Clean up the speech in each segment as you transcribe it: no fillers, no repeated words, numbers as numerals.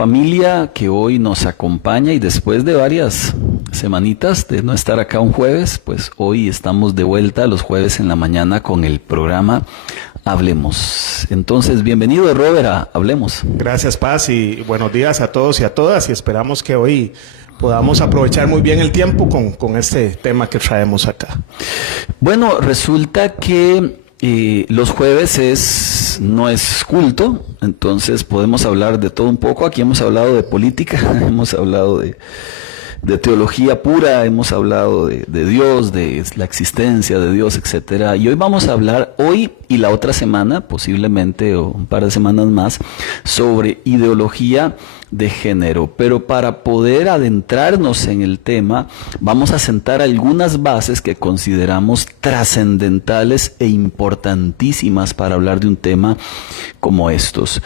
familia que hoy nos acompaña y después de varias semanitas de no estar acá un jueves, pues hoy estamos de vuelta los jueves en la mañana con el programa Hablemos. Entonces, bienvenido Robert a Hablemos. Gracias, Paz, y buenos días a todos y a todas, y esperamos que hoy podamos aprovechar muy bien el tiempo con este tema que traemos acá. Bueno, resulta que los jueves no es culto, entonces podemos hablar de todo un poco. Aquí hemos hablado de política, hemos hablado de teología pura, hemos hablado de Dios, de la existencia de Dios, etcétera. Y hoy vamos a hablar, hoy y la otra semana, posiblemente, o un par de semanas más, sobre ideología de género. Pero para poder adentrarnos en el tema, vamos a sentar algunas bases que consideramos trascendentales e importantísimas para hablar de un tema como estos.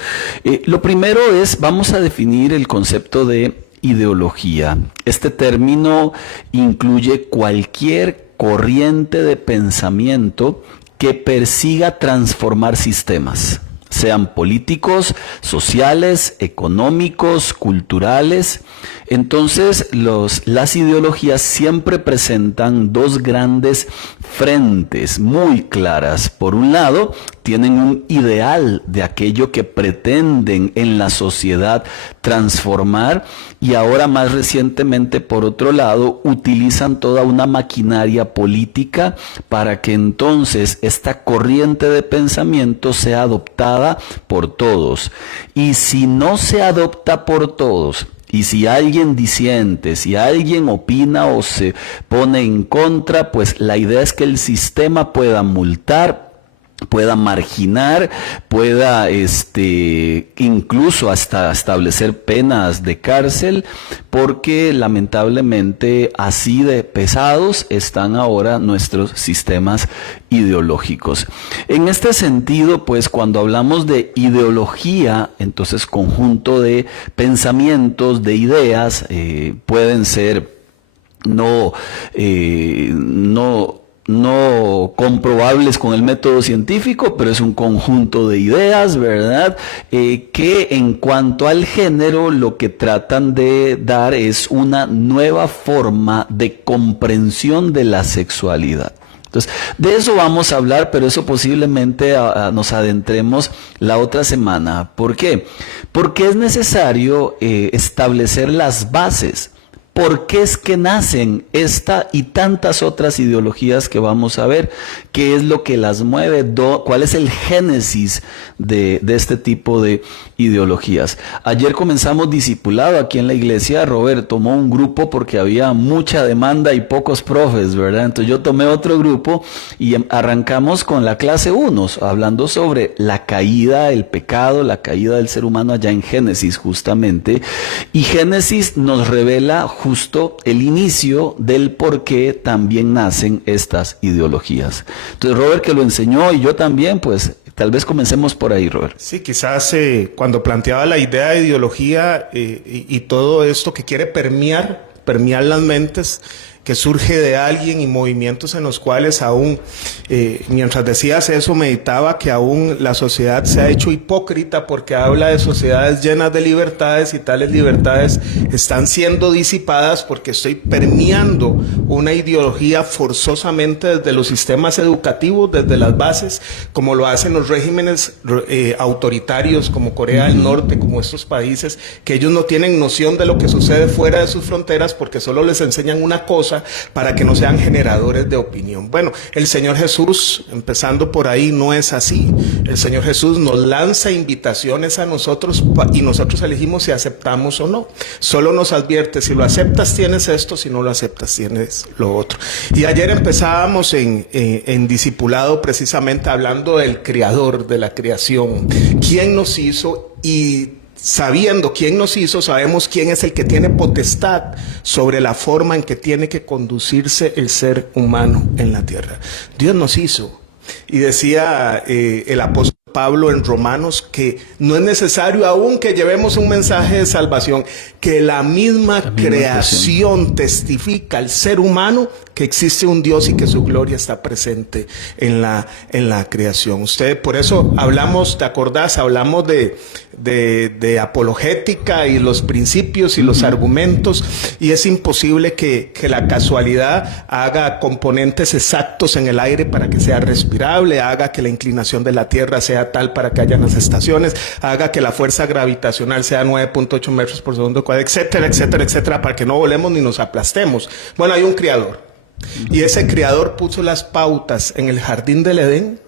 Lo primero es, vamos a definir el concepto de ideología. Este término incluye cualquier corriente de pensamiento que persiga transformar sistemas, sean políticos, sociales, económicos, culturales. Entonces, las ideologías siempre presentan dos grandes frentes muy claras. Por un lado, tienen un ideal de aquello que pretenden en la sociedad transformar, y ahora más recientemente, por otro lado, utilizan toda una maquinaria política para que entonces esta corriente de pensamiento sea adoptada por todos. Y si no se adopta por todos, y si alguien disiente, si alguien opina o se pone en contra, pues la idea es que el sistema pueda multar, pueda marginar, pueda incluso hasta establecer penas de cárcel, porque lamentablemente así de pesados están ahora nuestros sistemas ideológicos. En este sentido, pues cuando hablamos de ideología, entonces conjunto de pensamientos, de ideas, pueden ser no comprobables con el método científico, pero es un conjunto de ideas, ¿verdad? Que en cuanto al género, lo que tratan de dar es una nueva forma de comprensión de la sexualidad. Entonces, de eso vamos a hablar, pero eso posiblemente nos adentremos la otra semana. ¿Por qué? Porque es necesario establecer las bases. ¿Por qué es que nacen esta y tantas otras ideologías que vamos a ver? ¿Qué es lo que las mueve? ¿Cuál es el génesis de este tipo de ideologías? Ayer comenzamos discipulado aquí en la iglesia. Robert tomó un grupo porque había mucha demanda y pocos profes, ¿verdad? Entonces yo tomé otro grupo y arrancamos con la clase 1, hablando sobre la caída, el pecado, la caída del ser humano allá en Génesis justamente. Y Génesis nos revela justo el inicio del por qué también nacen estas ideologías. Entonces Robert, que lo enseñó, y yo también, pues tal vez comencemos por ahí, Robert. Sí, quizás cuando planteaba la idea de ideología y todo esto que quiere permear las mentes, que surge de alguien, y movimientos en los cuales aún, mientras decías eso, meditaba que aún la sociedad se ha hecho hipócrita, porque habla de sociedades llenas de libertades, y tales libertades están siendo disipadas porque estoy permeando una ideología forzosamente desde los sistemas educativos, desde las bases, como lo hacen los regímenes autoritarios como Corea del Norte, como estos países, que ellos no tienen noción de lo que sucede fuera de sus fronteras, porque solo les enseñan una cosa para que no sean generadores de opinión. Bueno, el Señor Jesús, empezando por ahí, no es así. El Señor Jesús nos lanza invitaciones a nosotros y nosotros elegimos si aceptamos o no. Solo nos advierte: si lo aceptas tienes esto, si no lo aceptas tienes lo otro. Y ayer empezábamos en discipulado precisamente hablando del Creador, de la creación. ¿Quién nos hizo? Y sabiendo quién nos hizo, sabemos quién es el que tiene potestad sobre la forma en que tiene que conducirse el ser humano en la tierra. Dios nos hizo. Y decía el apóstol Pablo en Romanos, que no es necesario aún que llevemos un mensaje de salvación, que la misma creación testifica al ser humano que existe un Dios y que su gloria está presente en la creación. Usted, por eso hablamos, ¿te acordás? Hablamos de apologética y los principios y los argumentos, y es imposible que la casualidad haga componentes exactos en el aire para que sea respirable, haga que la inclinación de la Tierra sea tal para que haya las estaciones, haga que la fuerza gravitacional sea 9.8 metros por segundo cuadrado, etcétera, etcétera, etcétera, para que no volemos ni nos aplastemos. Bueno, hay un creador. Y ese creador puso las pautas en el jardín del Edén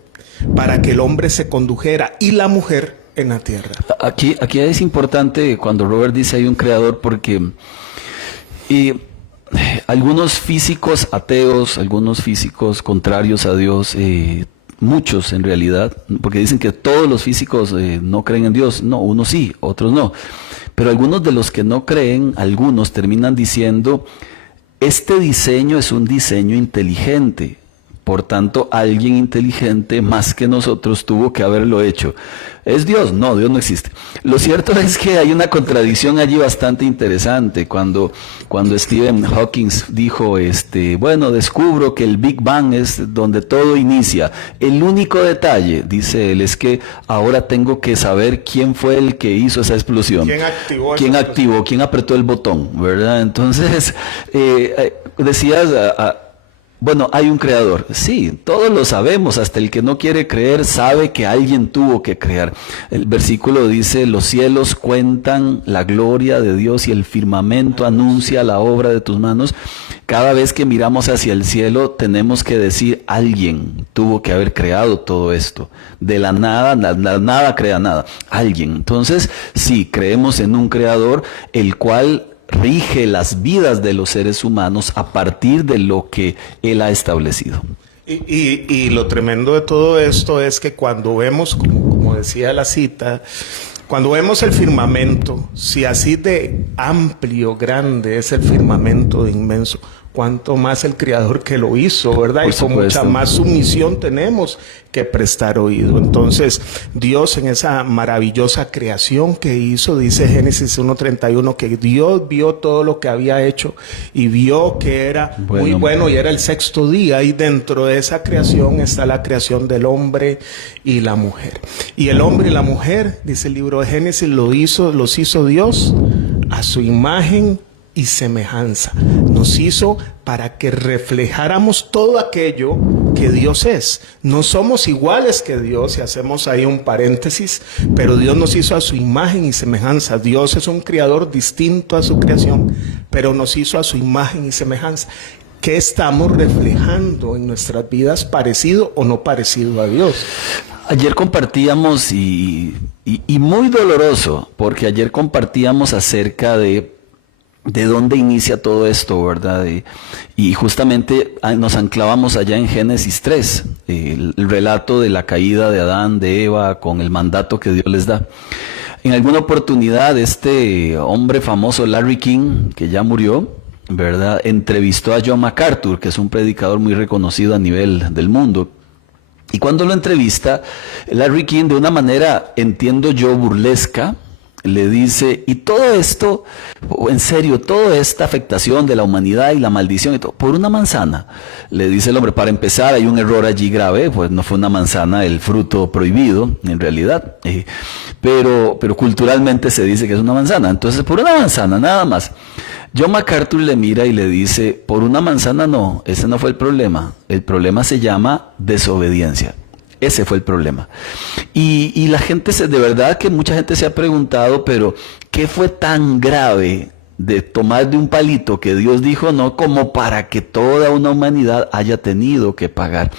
para que el hombre se condujera y la mujer en la tierra. Aquí es importante cuando Robert dice hay un creador, porque algunos físicos ateos, algunos físicos contrarios a Dios, muchos en realidad, porque dicen que todos los físicos no creen en Dios. No, unos sí, otros no. Pero algunos de los que no creen, algunos terminan diciendo: este diseño es un diseño inteligente, por tanto alguien inteligente más que nosotros tuvo que haberlo hecho. ¿Es Dios? No, Dios no existe. Lo cierto es que hay una contradicción allí bastante interesante. Cuando Stephen Hawking dijo, bueno, descubro que el Big Bang es donde todo inicia. El único detalle, dice él, es que ahora tengo que saber quién fue el que hizo esa explosión. ¿Quién activó? ¿Quién apretó el botón? ¿Verdad? Entonces, decías... bueno, hay un creador. Sí, todos lo sabemos, hasta el que no quiere creer sabe que alguien tuvo que crear. El versículo dice: los cielos cuentan la gloria de Dios y el firmamento anuncia la obra de tus manos. Cada vez que miramos hacia el cielo tenemos que decir: alguien tuvo que haber creado todo esto. De la nada, nada crea nada. Alguien. Entonces, sí, creemos en un creador, el cual rige las vidas de los seres humanos a partir de lo que Él ha establecido. Y lo tremendo de todo esto es que cuando vemos, como decía la cita, cuando vemos el firmamento, si así de amplio, grande es el firmamento, de inmenso, cuánto más el Creador que lo hizo, ¿verdad? Por y con supuesto. mucha más sumisión tenemos que prestar oído. Entonces, Dios en esa maravillosa creación que hizo, dice Génesis 1:31, que Dios vio todo lo que había hecho y vio que era muy bueno, y era el sexto día, y dentro de esa creación está la creación del hombre y la mujer. Y el hombre y la mujer, dice el libro de Génesis, los hizo Dios a su imagen y semejanza. Nos hizo para que reflejáramos todo aquello que Dios es. No somos iguales que Dios, y hacemos ahí un paréntesis, pero Dios nos hizo a su imagen y semejanza. Dios es un creador distinto a su creación, pero nos hizo a su imagen y semejanza. ¿Qué estamos reflejando en nuestras vidas, parecido o no parecido a Dios? Ayer compartíamos, y muy doloroso, porque ayer compartíamos acerca de dónde inicia todo esto, ¿verdad? Y justamente nos anclábamos allá en Génesis 3, el relato de la caída de Adán, de Eva, con el mandato que Dios les da. En alguna oportunidad, este hombre famoso, Larry King, que ya murió, ¿verdad?, entrevistó a John MacArthur, que es un predicador muy reconocido a nivel del mundo. Y cuando lo entrevista, Larry King, de una manera, entiendo yo, burlesca, le dice: y todo esto, en serio, toda esta afectación de la humanidad y la maldición y todo, por una manzana. Le dice el hombre: para empezar, hay un error allí grave, pues no fue una manzana el fruto prohibido, en realidad, pero culturalmente se dice que es una manzana. Entonces, por una manzana, nada más. John MacArthur le mira y le dice: por una manzana no, ese no fue el problema se llama desobediencia. Ese fue el problema. Y la gente, de verdad que mucha gente se ha preguntado, pero ¿qué fue tan grave de tomar de un palito que Dios dijo no, como para que toda una humanidad haya tenido que pagar?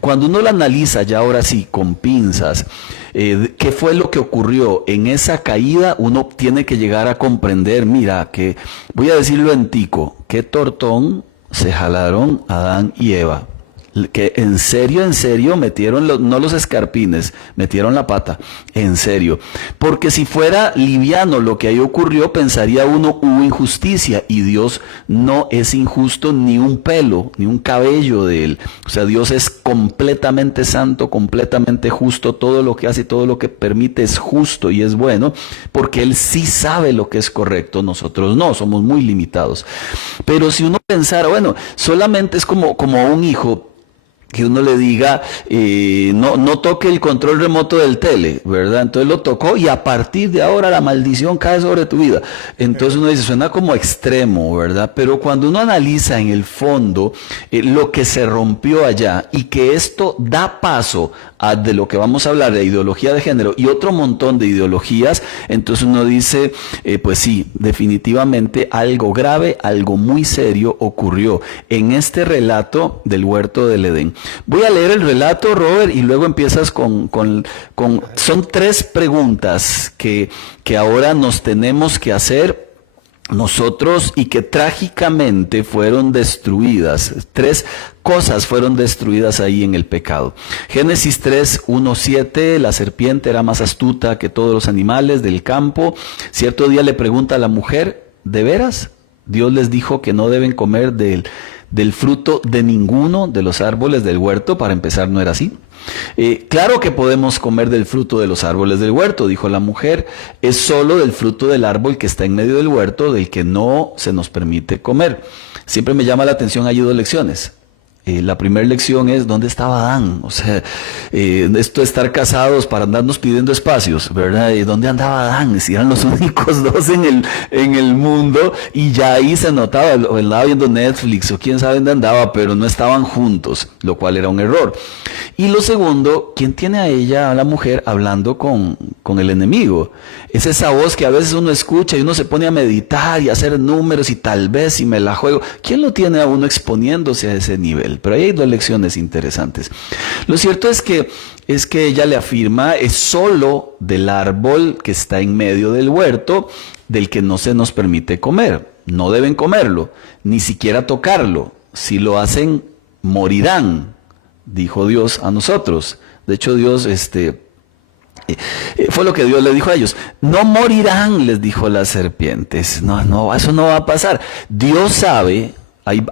Cuando uno lo analiza ya ahora sí con pinzas, ¿qué fue lo que ocurrió en esa caída? Uno tiene que llegar a comprender, mira, que voy a decirlo en tico, qué tortón se jalaron Adán y Eva. que en serio metieron, no los escarpines, metieron la pata, en serio. Porque si fuera liviano lo que ahí ocurrió, pensaría uno, hubo injusticia, y Dios no es injusto ni un pelo, ni un cabello de él. O sea, Dios es completamente santo, completamente justo, todo lo que hace, todo lo que permite es justo y es bueno, porque Él sí sabe lo que es correcto, nosotros no, somos muy limitados. Pero si uno pensara, bueno, solamente es como un hijo, que uno le diga, no toque el control remoto del tele, ¿verdad? Entonces lo tocó y a partir de ahora la maldición cae sobre tu vida. Entonces uno dice, suena como extremo, ¿verdad? Pero cuando uno analiza en el fondo lo que se rompió allá y que esto da paso a de lo que vamos a hablar, de ideología de género y otro montón de ideologías, entonces uno dice, pues sí, definitivamente algo grave, algo muy serio ocurrió en este relato del huerto del Edén. Voy a leer el relato, Robert, y luego empiezas son 3 preguntas que ahora nos tenemos que hacer nosotros y que trágicamente fueron destruidas. 3 cosas fueron destruidas ahí en el pecado. Génesis 3, 1, 7, la serpiente era más astuta que todos los animales del campo. Cierto día le pregunta a la mujer, ¿de veras? Dios les dijo que no deben comer del fruto de ninguno de los árboles del huerto. Para empezar, no era así. Claro que podemos comer del fruto de los árboles del huerto, dijo la mujer, es solo del fruto del árbol que está en medio del huerto del que no se nos permite comer. Siempre me llama la atención, hay 2 lecciones. La primera lección es, ¿dónde estaba Adán? O sea, esto de estar casados para andarnos pidiendo espacios, ¿verdad? ¿Dónde andaba Adán? Si eran los únicos 2 en el mundo, y ya ahí se notaba, o andaba viendo Netflix, o quién sabe dónde andaba, pero no estaban juntos, lo cual era un error. Y lo segundo, ¿quién tiene a ella, a la mujer, hablando con el enemigo? Es esa voz que a veces uno escucha y uno se pone a meditar y a hacer números y tal vez si me la juego. ¿Quién lo tiene a uno exponiéndose a ese nivel? Pero ahí hay 2 lecciones interesantes. Lo cierto es que ella le afirma, es solo del árbol que está en medio del huerto del que no se nos permite comer. No deben comerlo, ni siquiera tocarlo. Si lo hacen, morirán, dijo Dios a nosotros. De hecho, Dios, fue lo que Dios le dijo a ellos. No morirán, les dijo las serpientes. No, eso no va a pasar. Dios sabe.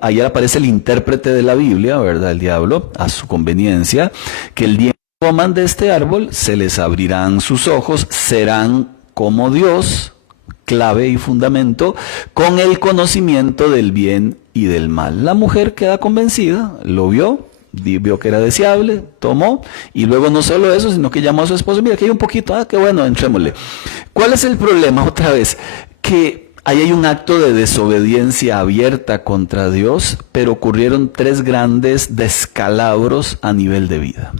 Ahí aparece el intérprete de la Biblia, ¿verdad? El diablo, a su conveniencia, que el día que coman de este árbol, se les abrirán sus ojos, serán como Dios, clave y fundamento, con el conocimiento del bien y del mal. La mujer queda convencida, lo vio que era deseable, tomó, y luego no solo eso, sino que llamó a su esposo, mira, que hay un poquito, qué bueno, entrémosle. ¿Cuál es el problema? Otra vez, que ahí hay un acto de desobediencia abierta contra Dios, pero ocurrieron 3 grandes descalabros a nivel de vida.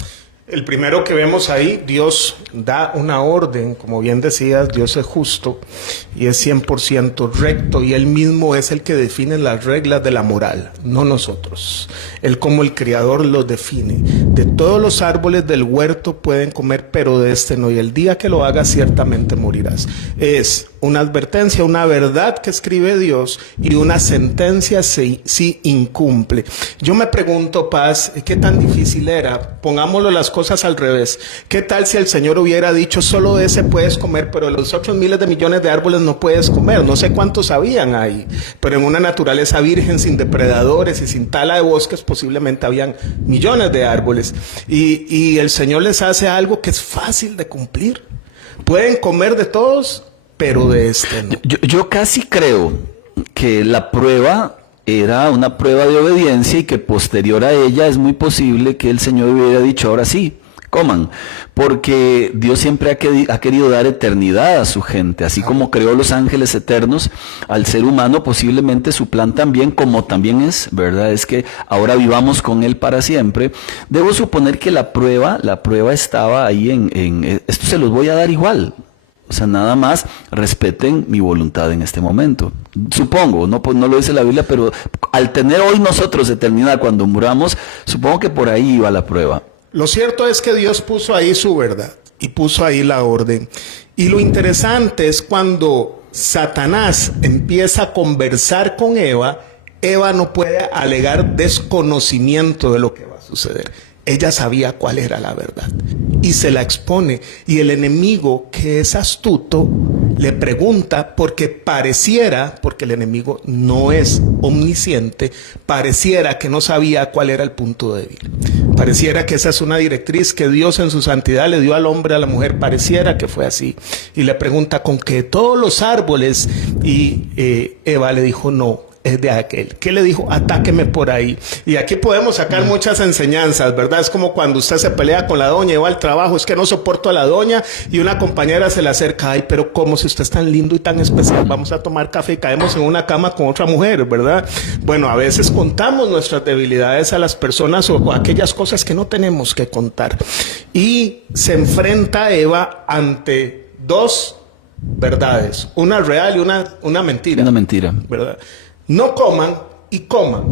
El primero que vemos ahí, Dios da una orden, como bien decías, Dios es justo y es 100% recto, y Él mismo es el que define las reglas de la moral, no nosotros. Él, como el Creador, los define. De todos los árboles del huerto pueden comer, pero de este no, y el día que lo hagas ciertamente morirás. Es una advertencia, una verdad que escribe Dios, y una sentencia si incumple. Yo me pregunto, Paz, ¿qué tan difícil era? Pongámoslo las cosas al revés. ¿Qué tal si el Señor hubiera dicho, solo de ese puedes comer, pero de los otros miles de millones de árboles no puedes comer? No sé cuántos habían ahí, pero en una naturaleza virgen, sin depredadores y sin tala de bosques, posiblemente habían millones de árboles. Y el Señor les hace algo que es fácil de cumplir. Pueden comer de todos, pero de este no. Yo casi creo que la prueba era una prueba de obediencia, y que posterior a ella es muy posible que el Señor hubiera dicho, ahora sí, coman, porque Dios siempre ha querido dar eternidad a su gente, así como creó los ángeles eternos al ser humano. Posiblemente su plan también, como también es, ¿verdad?, es que ahora vivamos con Él para siempre. Debo suponer que la prueba estaba ahí en esto se los voy a dar igual. O sea, nada más respeten mi voluntad en este momento. Supongo, no lo dice la Biblia, pero al tener hoy nosotros eternidad cuando muramos, supongo que por ahí iba la prueba. Lo cierto es que Dios puso ahí su verdad y puso ahí la orden. Y lo interesante es cuando Satanás empieza a conversar con Eva, Eva no puede alegar desconocimiento de lo que va a suceder. suceder. Ella sabía cuál era la verdad y se la expone. Y el enemigo, que es astuto, le pregunta porque el enemigo no es omnisciente, pareciera que no sabía cuál era el punto débil. Pareciera que esa es una directriz que Dios en su santidad le dio al hombre, a la mujer. Pareciera que fue así. Y le pregunta con que todos los árboles. Y Eva le dijo no. Es de aquel. ¿Qué le dijo? Atáqueme por ahí. Y aquí podemos sacar muchas enseñanzas, ¿verdad? Es como cuando usted se pelea con la doña y va al trabajo, es que no soporto a la doña, y una compañera se le acerca, ay, pero ¿cómo si usted es tan lindo y tan especial? Vamos a tomar café y caemos en una cama con otra mujer, ¿verdad? Bueno, a veces contamos nuestras debilidades a las personas o aquellas cosas que no tenemos que contar. Y se enfrenta Eva ante dos verdades, una real y una mentira. Una mentira. ¿Verdad? No coman y coman.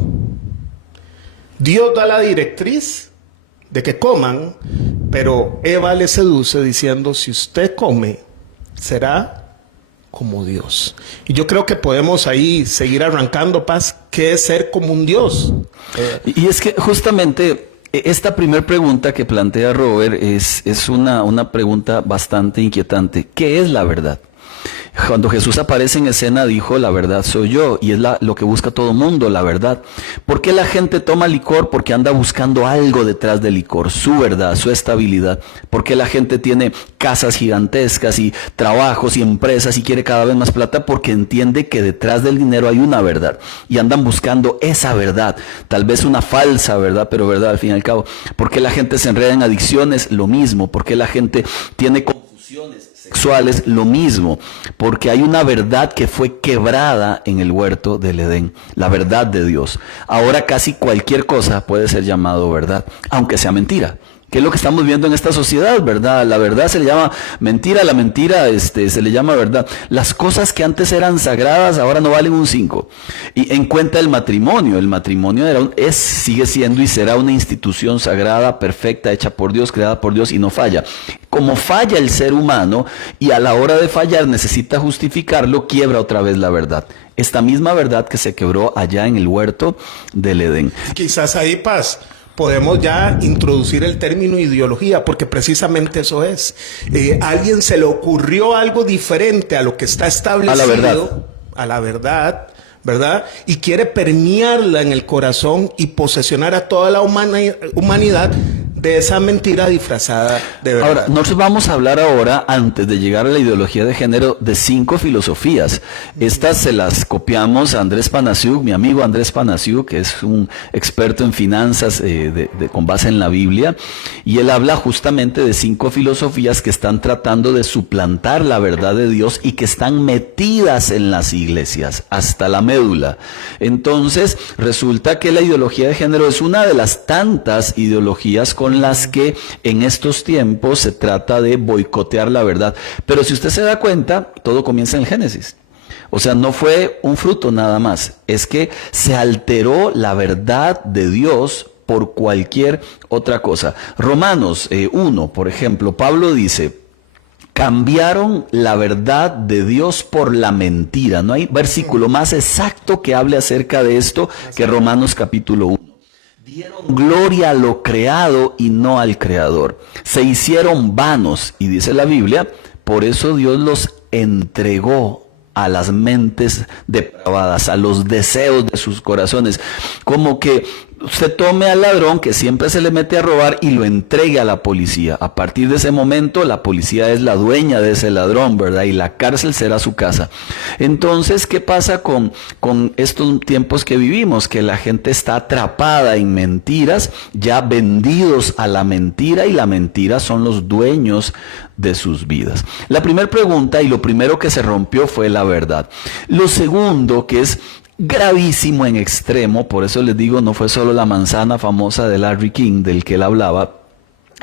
Dios da la directriz de que coman, pero Eva le seduce diciendo, si usted come, será como Dios. Y yo creo que podemos ahí seguir arrancando, Paz, ¿qué es ser como un Dios? Y es que justamente esta primera pregunta que plantea Robert es una pregunta bastante inquietante. ¿Qué es la verdad? Cuando Jesús aparece en escena dijo, la verdad soy yo, y es lo que busca todo mundo, la verdad. ¿Por qué la gente toma licor? Porque anda buscando algo detrás del licor, su verdad, su estabilidad. ¿Por qué la gente tiene casas gigantescas y trabajos y empresas y quiere cada vez más plata? Porque entiende que detrás del dinero hay una verdad, y andan buscando esa verdad, tal vez una falsa verdad, pero verdad al fin y al cabo. ¿Por qué la gente se enreda en adicciones? Lo mismo. ¿Por qué la gente tiene confusiones sexuales? Lo mismo, porque hay una verdad que fue quebrada en el huerto del Edén, la verdad de Dios. Ahora casi cualquier cosa puede ser llamado verdad, aunque sea mentira. ¿Qué es lo que estamos viendo en esta sociedad, verdad? La verdad se le llama mentira, la mentira se le llama verdad. Las cosas que antes eran sagradas ahora no valen un 5. Y en cuenta el matrimonio sigue siendo y será una institución sagrada, perfecta, hecha por Dios, creada por Dios y no falla. Como falla el ser humano y a la hora de fallar necesita justificarlo, quiebra otra vez la verdad. Esta misma verdad que se quebró allá en el huerto del Edén. Quizás ahí, Paz, podemos ya introducir el término ideología, porque precisamente eso es. A alguien se le ocurrió algo diferente a lo que está establecido, a la verdad, ¿verdad? Y quiere permearla en el corazón y posesionar a toda la humanidad de esa mentira disfrazada de verdad. Ahora, nosotros vamos a hablar ahora, antes de llegar a la ideología de género, de 5 filosofías. Estas se las copiamos a Andrés Panasiuk, mi amigo Andrés Panasiuk, que es un experto en finanzas con base en la Biblia, y él habla justamente de 5 filosofías que están tratando de suplantar la verdad de Dios y que están metidas en las iglesias, hasta la médula. Entonces, resulta que la ideología de género es una de las tantas ideologías con las que en estos tiempos se trata de boicotear la verdad. Pero si usted se da cuenta, todo comienza en el Génesis. O sea, no fue un fruto nada más. Es que se alteró la verdad de Dios por cualquier otra cosa. Romanos 1, por ejemplo, Pablo dice, cambiaron la verdad de Dios por la mentira. No hay versículo más exacto que hable acerca de esto que Romanos capítulo 1. Dieron gloria a lo creado y no al creador. Se hicieron vanos, y dice la Biblia, por eso Dios los entregó a las mentes depravadas, a los deseos de sus corazones. Como que usted tome al ladrón que siempre se le mete a robar y lo entregue a la policía. A partir de ese momento la policía es la dueña de ese ladrón, ¿verdad? Y la cárcel será su casa. Entonces, ¿qué pasa con estos tiempos que vivimos? Que la gente está atrapada en mentiras, ya vendidos a la mentira, y la mentira son los dueños de sus vidas. La primera pregunta y lo primero que se rompió fue la verdad. Lo segundo, que es gravísimo en extremo, por eso les digo, no fue solo la manzana famosa de Larry King del que él hablaba,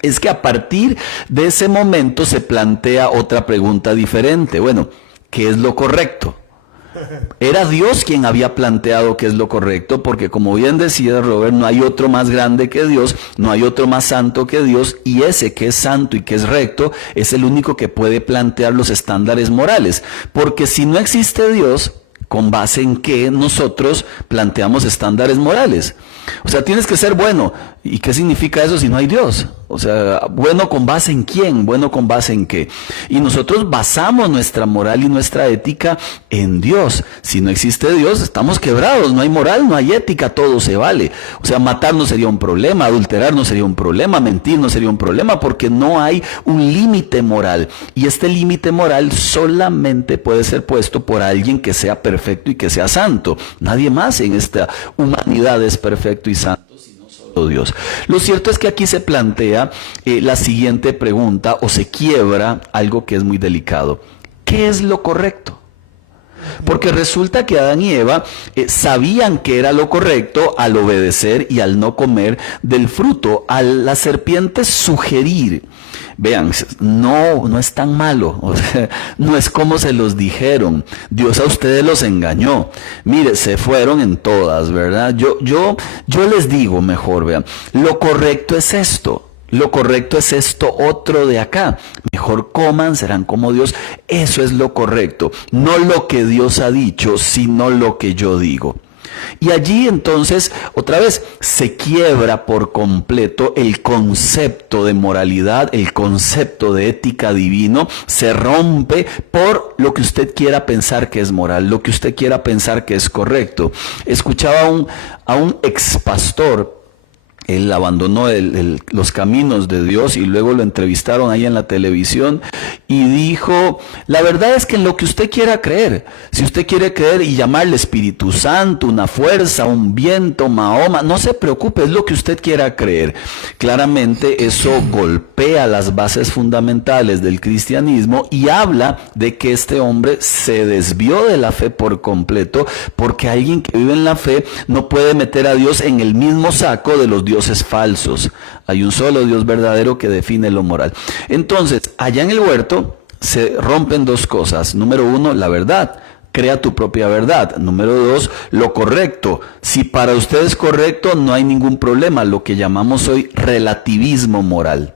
es que a partir de ese momento se plantea otra pregunta diferente. Bueno, ¿qué es lo correcto? Era Dios quien había planteado qué es lo correcto, porque como bien decía Robert, no hay otro más grande que Dios, no hay otro más santo que Dios, y ese que es santo y que es recto es el único que puede plantear los estándares morales, porque si no existe Dios, ¿con base en qué nosotros planteamos estándares morales? O sea, tienes que ser bueno. ¿Y qué significa eso si no hay Dios? O sea, ¿bueno con base en quién? ¿Bueno con base en qué? Y nosotros basamos nuestra moral y nuestra ética en Dios. Si no existe Dios, estamos quebrados. No hay moral, no hay ética, todo se vale. O sea, matar no sería un problema, adulterar no sería un problema, mentir no sería un problema, porque no hay un límite moral. Y este límite moral solamente puede ser puesto por alguien que sea perfecto y que sea santo. Nadie más en esta humanidad es perfecto y santo. Dios. Lo cierto es que aquí se plantea la siguiente pregunta, o se quiebra algo que es muy delicado. ¿Qué es lo correcto? Porque resulta que Adán y Eva sabían que era lo correcto al obedecer y al no comer del fruto, a la serpiente sugerir. Vean, no es tan malo, o sea, no es como se los dijeron. Dios a ustedes los engañó. Mire, se fueron en todas, ¿verdad? Yo les digo mejor, vean, lo correcto es esto. Lo correcto es esto otro de acá. Mejor coman, serán como Dios. Eso es lo correcto. No lo que Dios ha dicho, sino lo que yo digo. Y allí entonces, otra vez, se quiebra por completo el concepto de moralidad, el concepto de ética divino, se rompe por lo que usted quiera pensar que es moral, lo que usted quiera pensar que es correcto. Escuchaba a un ex pastor. Él abandonó los caminos de Dios y luego lo entrevistaron ahí en la televisión y dijo, la verdad es que en lo que usted quiera creer, si usted quiere creer y llamarle Espíritu Santo, una fuerza, un viento, Mahoma, no se preocupe, es lo que usted quiera creer. Claramente eso golpea las bases fundamentales del cristianismo y habla de que este hombre se desvió de la fe por completo, porque alguien que vive en la fe no puede meter a Dios en el mismo saco de los dioses falsos. Hay un solo Dios verdadero que define lo moral. Entonces, allá en el huerto se rompen dos cosas. Número uno, la verdad. Crea tu propia verdad. Número dos, lo correcto. Si para usted es correcto, no hay ningún problema. Lo que llamamos hoy relativismo moral.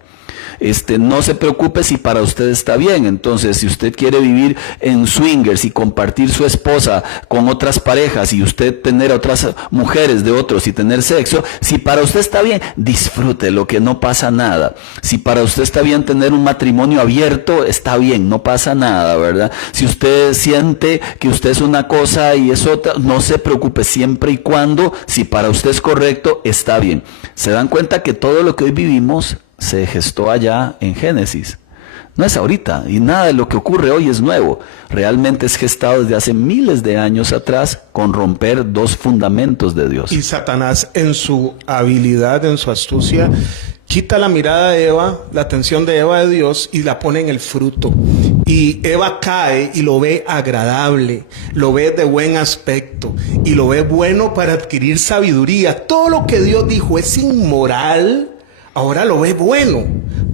No se preocupe si para usted está bien. Entonces, si usted quiere vivir en swingers y compartir su esposa con otras parejas y usted tener otras mujeres de otros y tener sexo, si para usted está bien, disfrútelo, que no pasa nada. Si para usted está bien tener un matrimonio abierto, está bien, no pasa nada, ¿verdad? Si usted siente que usted es una cosa y es otra, no se preocupe, siempre y cuando, si para usted es correcto, está bien. ¿Se dan cuenta que todo lo que hoy vivimos se gestó allá en Génesis? No es ahorita, y nada de lo que ocurre hoy es nuevo. Realmente es gestado desde hace miles de años atrás con romper dos fundamentos de Dios. Y Satanás, en su habilidad, en su astucia, quita la mirada de Eva, la atención de Eva de Dios y la pone en el fruto. Y Eva cae y lo ve agradable, lo ve de buen aspecto y lo ve bueno para adquirir sabiduría. Todo lo que Dios dijo es inmoral, ahora lo ve bueno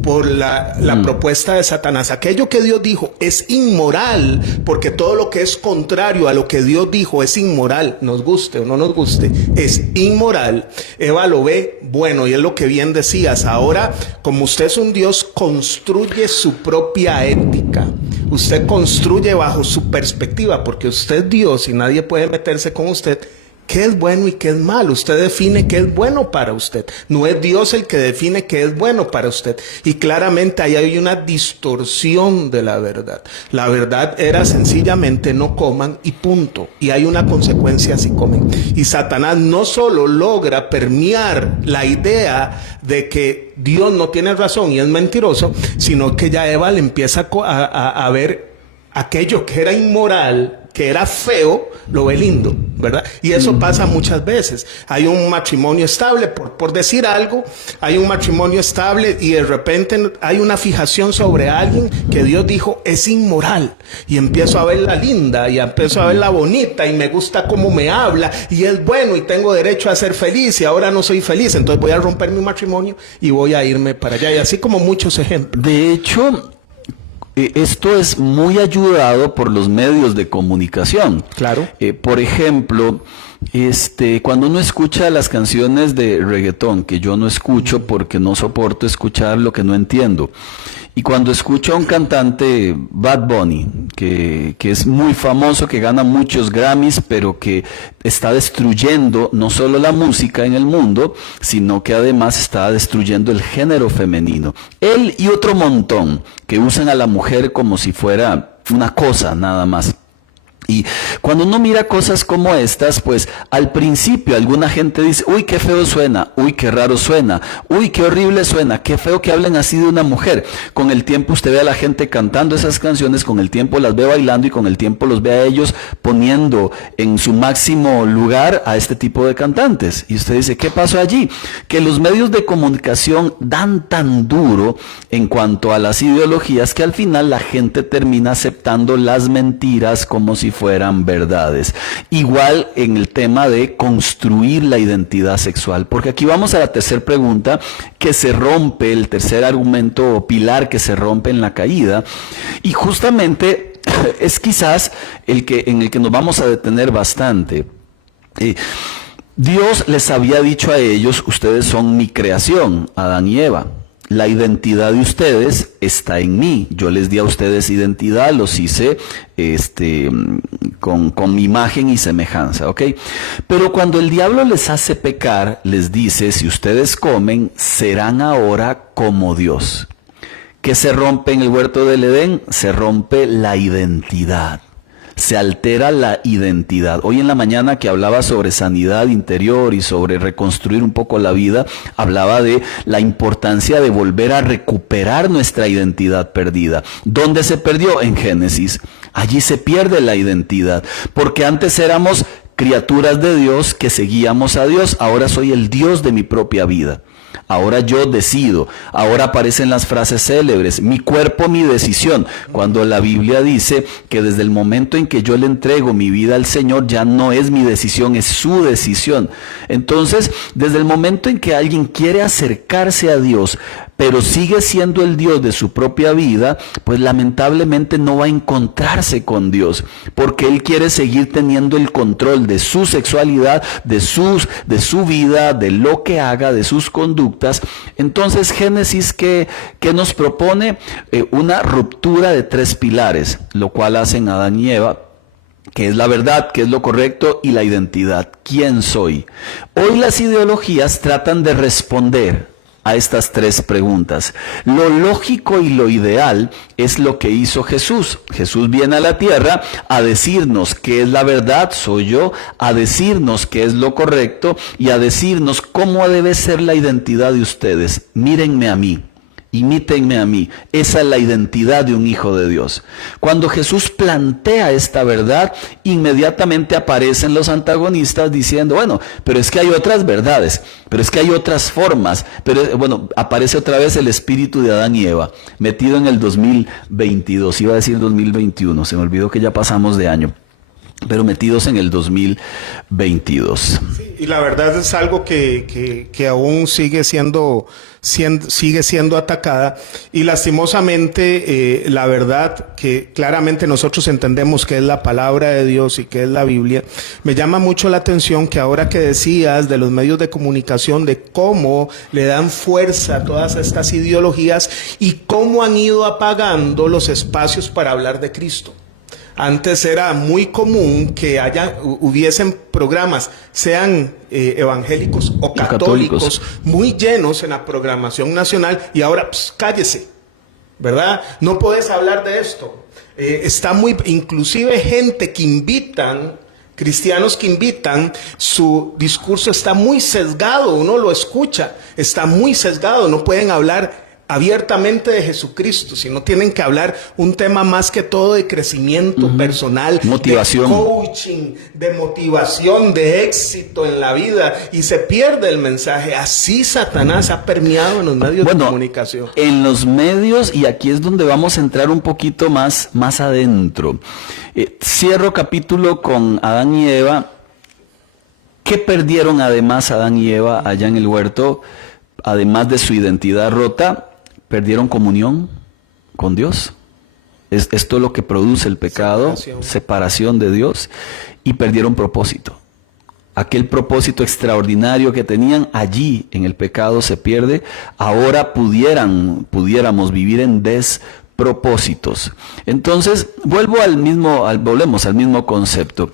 por la propuesta de Satanás. Aquello que Dios dijo es inmoral, porque todo lo que es contrario a lo que Dios dijo es inmoral, nos guste o no nos guste, es inmoral. Eva lo ve bueno, y es lo que bien decías. Ahora, como usted es un Dios, construye su propia ética. Usted construye bajo su perspectiva, porque usted es Dios y nadie puede meterse con usted. ¿Qué es bueno y qué es malo? Usted define qué es bueno para usted. No es Dios el que define qué es bueno para usted. Y claramente ahí hay una distorsión de la verdad. La verdad era sencillamente no coman y punto. Y hay una consecuencia si comen. Y Satanás no solo logra permear la idea de que Dios no tiene razón y es mentiroso, sino que ya Eva le empieza a ver aquello que era inmoral, que era feo, lo ve lindo, ¿verdad? Y eso pasa muchas veces. Hay un matrimonio estable, por decir algo, hay un matrimonio estable y de repente hay una fijación sobre alguien que Dios dijo es inmoral. Y empiezo a verla linda y empiezo a verla bonita y me gusta cómo me habla y es bueno y tengo derecho a ser feliz y ahora no soy feliz. Entonces voy a romper mi matrimonio y voy a irme para allá. Y así como muchos ejemplos. De hecho, Esto es muy ayudado por los medios de comunicación. Claro. Por ejemplo, cuando uno escucha las canciones de reggaetón, que yo no escucho porque no soporto escuchar lo que no entiendo. Y cuando escucho a un cantante, Bad Bunny, que es muy famoso, que gana muchos Grammys, pero que está destruyendo no solo la música en el mundo, sino que además está destruyendo el género femenino. Él y otro montón que usan a la mujer como si fuera una cosa nada más. Y cuando uno mira cosas como estas, pues al principio alguna gente dice, uy, qué feo suena, uy, qué raro suena, uy, qué horrible suena, qué feo que hablen así de una mujer. Con el tiempo usted ve a la gente cantando esas canciones, con el tiempo las ve bailando y con el tiempo los ve a ellos poniendo en su máximo lugar a este tipo de cantantes. Y usted dice, ¿qué pasó allí? Que los medios de comunicación dan tan duro en cuanto a las ideologías que al final la gente termina aceptando las mentiras como si fueran verdades. Igual en el tema de construir la identidad sexual, porque aquí vamos a la tercera pregunta que se rompe, el tercer argumento o pilar que se rompe en la caída, y justamente es quizás en el que nos vamos a detener bastante. Dios les había dicho a ellos, ustedes son mi creación, Adán y Eva. La identidad de ustedes está en mí. Yo les di a ustedes identidad, los hice con mi imagen y semejanza, ¿ok? Pero cuando el diablo les hace pecar, les dice, si ustedes comen, serán ahora como Dios. ¿Qué se rompe en el huerto del Edén? Se rompe la identidad. Se altera la identidad. Hoy en la mañana que hablaba sobre sanidad interior y sobre reconstruir un poco la vida, hablaba de la importancia de volver a recuperar nuestra identidad perdida. ¿Dónde se perdió? En Génesis. Allí se pierde la identidad, porque antes éramos criaturas de Dios que seguíamos a Dios, ahora soy el Dios de mi propia vida. Ahora yo decido, ahora aparecen las frases célebres, mi cuerpo, mi decisión, cuando la Biblia dice que desde el momento en que yo le entrego mi vida al Señor, ya no es mi decisión, es su decisión. Entonces, desde el momento en que alguien quiere acercarse a Dios, pero sigue siendo el Dios de su propia vida, pues lamentablemente no va a encontrarse con Dios, porque Él quiere seguir teniendo el control de su sexualidad, de su vida, de lo que haga, de sus conductas. Entonces Génesis, ¿qué nos propone? Una ruptura de 3 pilares, lo cual hacen Adán y Eva, que es la verdad, que es lo correcto, y la identidad. ¿Quién soy? Hoy las ideologías tratan de responder a estas 3 preguntas. Lo lógico y lo ideal es lo que hizo Jesús. Jesús viene a la tierra a decirnos qué es la verdad, soy yo, a decirnos qué es lo correcto y a decirnos cómo debe ser la identidad de ustedes. Mírenme a mí. Imítenme a mí. Esa es la identidad de un hijo de Dios. Cuando Jesús plantea esta verdad, inmediatamente aparecen los antagonistas diciendo, bueno, pero es que hay otras verdades, pero es que hay otras formas. Pero bueno, aparece otra vez el espíritu de Adán y Eva, metido en el 2022, iba a decir 2021, se me olvidó que ya pasamos de año, pero metidos en el 2022. Sí, y la verdad es algo que aún sigue siendo atacada, y lastimosamente la verdad que claramente nosotros entendemos que es la palabra de Dios y que es la Biblia. Me llama mucho la atención que ahora que decías de los medios de comunicación, de cómo le dan fuerza a todas estas ideologías y cómo han ido apagando los espacios para hablar de Cristo. Antes era muy común que hubiesen programas, sean evangélicos o católicos, muy llenos en la programación nacional, y ahora cállese, ¿verdad? No puedes hablar de esto. Inclusive gente que invitan, cristianos que invitan, su discurso está muy sesgado, uno lo escucha, está muy sesgado, no pueden hablar abiertamente de Jesucristo, sino tienen que hablar un tema más que todo de crecimiento personal, motivación, de coaching, de motivación, de éxito en la vida, y se pierde el mensaje. Así Satanás ha permeado en los medios de comunicación. En los medios, y aquí es donde vamos a entrar un poquito más adentro. Cierro capítulo con Adán y Eva. ¿Qué perdieron además Adán y Eva allá en el huerto? Además de su identidad rota, perdieron comunión con Dios. Esto es lo que produce el pecado, separación de Dios, y perdieron propósito. Aquel propósito extraordinario que tenían allí en el pecado se pierde. Ahora pudiéramos vivir en despropósitos. Entonces, volvemos al mismo concepto.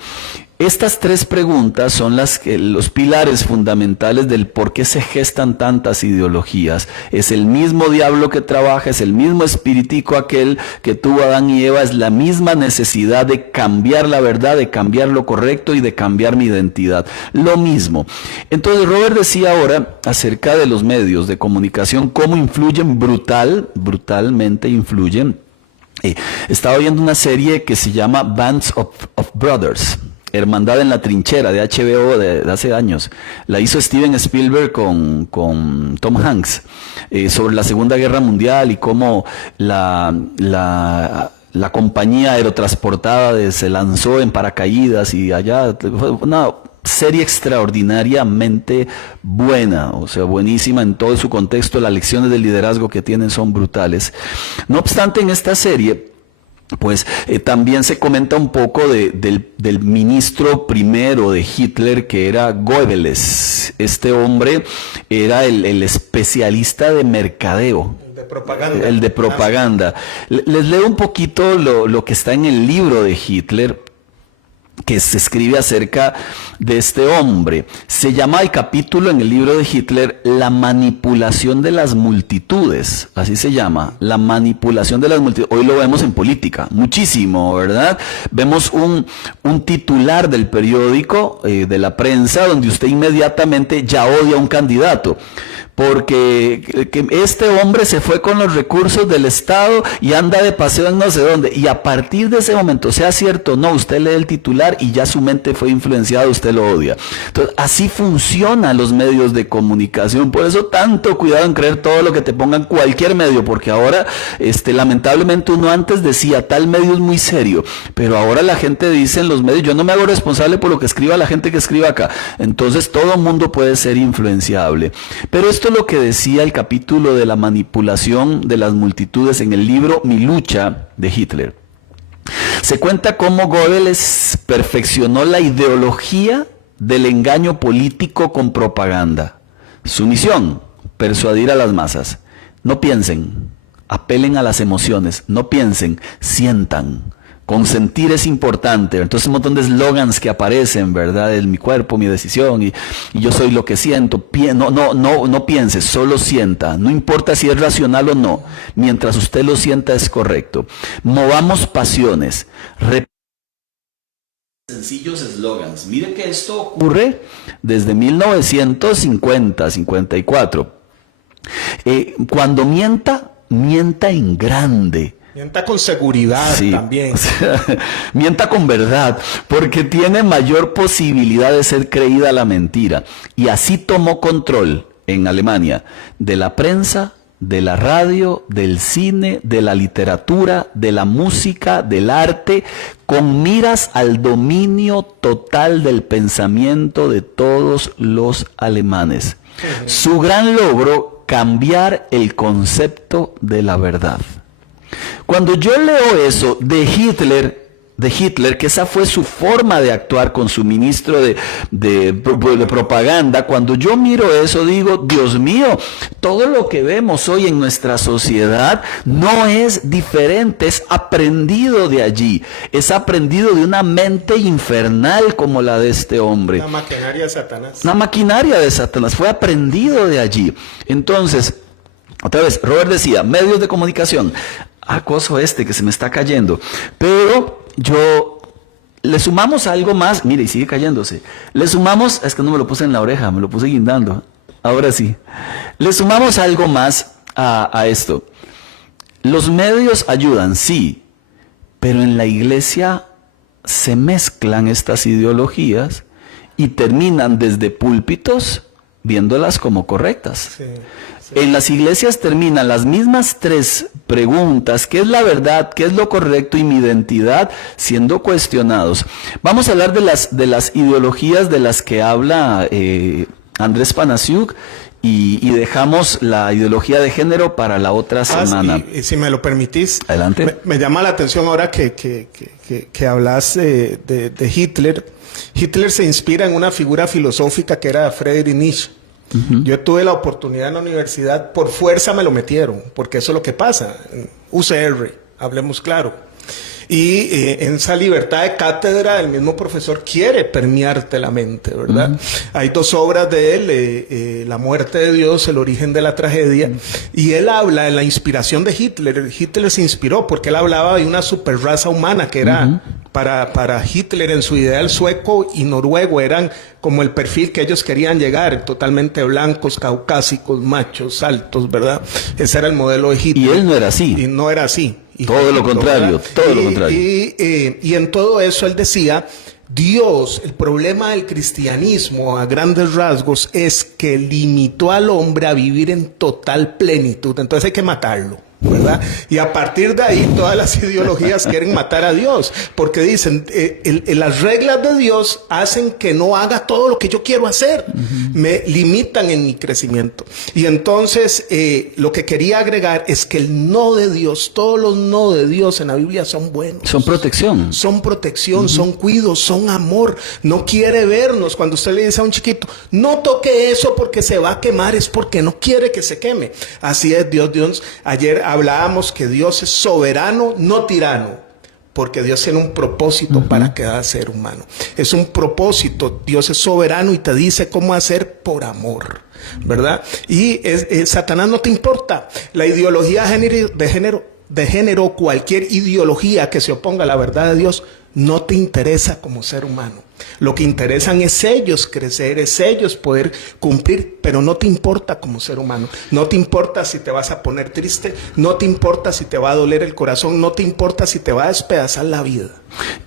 Estas tres preguntas son los pilares fundamentales del por qué se gestan tantas ideologías. Es el mismo diablo que trabaja, es el mismo espiritico aquel que tuvo Adán y Eva, es la misma necesidad de cambiar la verdad, de cambiar lo correcto y de cambiar mi identidad. Lo mismo. Entonces Robert decía ahora acerca de los medios de comunicación, cómo influyen brutalmente influyen. Estaba viendo una serie que se llama Bands of Brothers. Hermandad en la Trinchera, de HBO de hace años. La hizo Steven Spielberg con Tom Hanks, sobre la Segunda Guerra Mundial y cómo la compañía aerotransportada se lanzó en paracaídas y allá. Fue una serie extraordinariamente buena, o sea, buenísima en todo su contexto. Las lecciones de liderazgo que tienen son brutales. No obstante, en esta serie pues también se comenta un poco del ministro primero de Hitler, que era Goebbels. Este hombre era el especialista de mercadeo. El de propaganda. Les leo un poquito lo que está en el libro de Hitler, que se escribe acerca de este hombre. Se llama el capítulo en el libro de Hitler La manipulación de las multitudes. Así se llama, la manipulación de las multitudes. Hoy lo vemos en política, muchísimo, ¿verdad? Vemos un titular del periódico, de la prensa, donde usted inmediatamente ya odia a un candidato. Porque que este hombre se fue con los recursos del Estado y anda de paseo en no sé dónde. Y a partir de ese momento, sea cierto o no, usted lee el titular y ya su mente fue influenciada, usted lo odia. Entonces, así funcionan los medios de comunicación. Por eso tanto cuidado en creer todo lo que te pongan cualquier medio, porque ahora, lamentablemente uno antes decía, tal medio es muy serio, pero ahora la gente dice en los medios, yo no me hago responsable por lo que escriba la gente que escriba acá. Entonces todo el mundo puede ser influenciable. Pero esto es lo que decía el capítulo de la manipulación de las multitudes en el libro Mi lucha de Hitler. Se cuenta cómo Goebbels perfeccionó la ideología del engaño político con propaganda. Su misión, persuadir a las masas. No piensen, apelen a las emociones, no piensen, sientan. Consentir es importante. Entonces un montón de eslogans que aparecen, ¿verdad? Es mi cuerpo, mi decisión y yo soy lo que siento. No piense, solo sienta. No importa si es racional o no. Mientras usted lo sienta es correcto. Movamos pasiones. Sencillos eslogans. Mire que esto ocurre desde 1950, 54. Cuando mienta en grande. Mienta con seguridad, sí, también. O sea, mienta con verdad, porque tiene mayor posibilidad de ser creída la mentira. Y así tomó control en Alemania de la prensa, de la radio, del cine, de la literatura, de la música, del arte, con miras al dominio total del pensamiento de todos los alemanes. Su gran logro, cambiar el concepto de la verdad. Cuando yo leo eso de Hitler, que esa fue su forma de actuar con su ministro de propaganda, cuando yo miro eso digo, Dios mío, todo lo que vemos hoy en nuestra sociedad no es diferente, es aprendido de allí, es aprendido de una mente infernal como la de este hombre. Una maquinaria de Satanás. Una maquinaria de Satanás, fue aprendido de allí. Entonces, otra vez, Robert decía, medios de comunicación, acoso que se me está cayendo, pero le sumamos algo más, mire, y sigue cayéndose, le sumamos, es que no me lo puse en la oreja, me lo puse guindando, ahora sí, le sumamos algo más a esto. Los medios ayudan, sí, pero en la iglesia se mezclan estas ideologías y terminan desde púlpitos viéndolas como correctas. Sí. En las iglesias terminan las mismas tres preguntas, ¿qué es la verdad? ¿Qué es lo correcto? Y mi identidad siendo cuestionados. Vamos a hablar de las ideologías de las que habla Andrés Panasiuk y dejamos la ideología de género para la otra semana. Y si me lo permitís, adelante. Me llama la atención ahora que hablas de Hitler. Hitler se inspira en una figura filosófica que era Friedrich Nietzsche. Yo tuve la oportunidad en la universidad, por fuerza me lo metieron, porque eso es lo que pasa. UCR, hablemos claro. Y en esa libertad de cátedra, el mismo profesor quiere permearte la mente, ¿verdad? Hay dos obras de él, La muerte de Dios, El origen de la tragedia, y él habla de la inspiración de Hitler. Hitler se inspiró porque él hablaba de una superraza humana que era, para Hitler, en su ideal, sueco y noruego eran como el perfil que ellos querían llegar, totalmente blancos, caucásicos, machos, altos, ¿verdad? Ese era el modelo de Hitler. Y él no era así. Y no era así. Todo lo contrario, todo lo contrario. Y en todo eso él decía, Dios, el problema del cristianismo a grandes rasgos es que limitó al hombre a vivir en total plenitud, entonces hay que matarlo, ¿verdad? Y a partir de ahí todas las ideologías quieren matar a Dios, porque dicen, las reglas de Dios hacen que no haga todo lo que yo quiero hacer, me limitan en mi crecimiento. Y entonces lo que quería agregar es que el no de Dios, todos los no de Dios en la Biblia son buenos. Son protección. Son protección, son cuido, son amor. No quiere vernos. Cuando usted le dice a un chiquito, no toque eso porque se va a quemar, es porque no quiere que se queme. Así es Dios. Ayer hablábamos que Dios es soberano, no tirano, porque Dios tiene un propósito para cada ser humano. Es un propósito, Dios es soberano y te dice cómo hacer por amor, ¿verdad? Y Satanás no te importa. La ideología de género, cualquier ideología que se oponga a la verdad de Dios, no te interesa como ser humano. Lo que interesan es ellos crecer, es ellos poder cumplir, pero no te importa como ser humano. No te importa si te vas a poner triste, no te importa si te va a doler el corazón, no te importa si te va a despedazar la vida.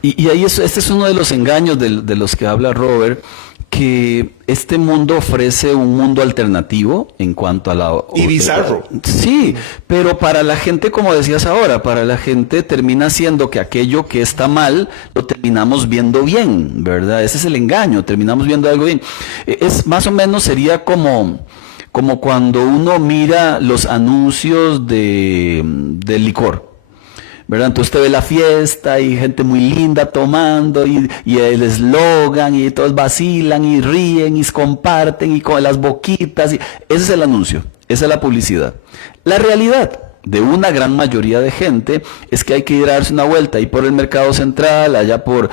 Y ahí este es uno de los engaños de los que habla Robert, que este mundo ofrece un mundo alternativo en cuanto a la... Y bizarro. Sí, pero para la gente, como decías ahora, para la gente termina siendo que aquello que está mal, lo terminamos viendo bien, ¿verdad? Ese es el engaño, terminamos viendo algo bien. Es más o menos, sería como cuando uno mira los anuncios de licor, ¿verdad? Entonces usted ve la fiesta y gente muy linda tomando y el eslogan y todos vacilan y ríen y se comparten y con las boquitas. Ese es el anuncio, esa es la publicidad. La realidad de una gran mayoría de gente es que hay que ir a darse una vuelta ahí por el Mercado Central, allá por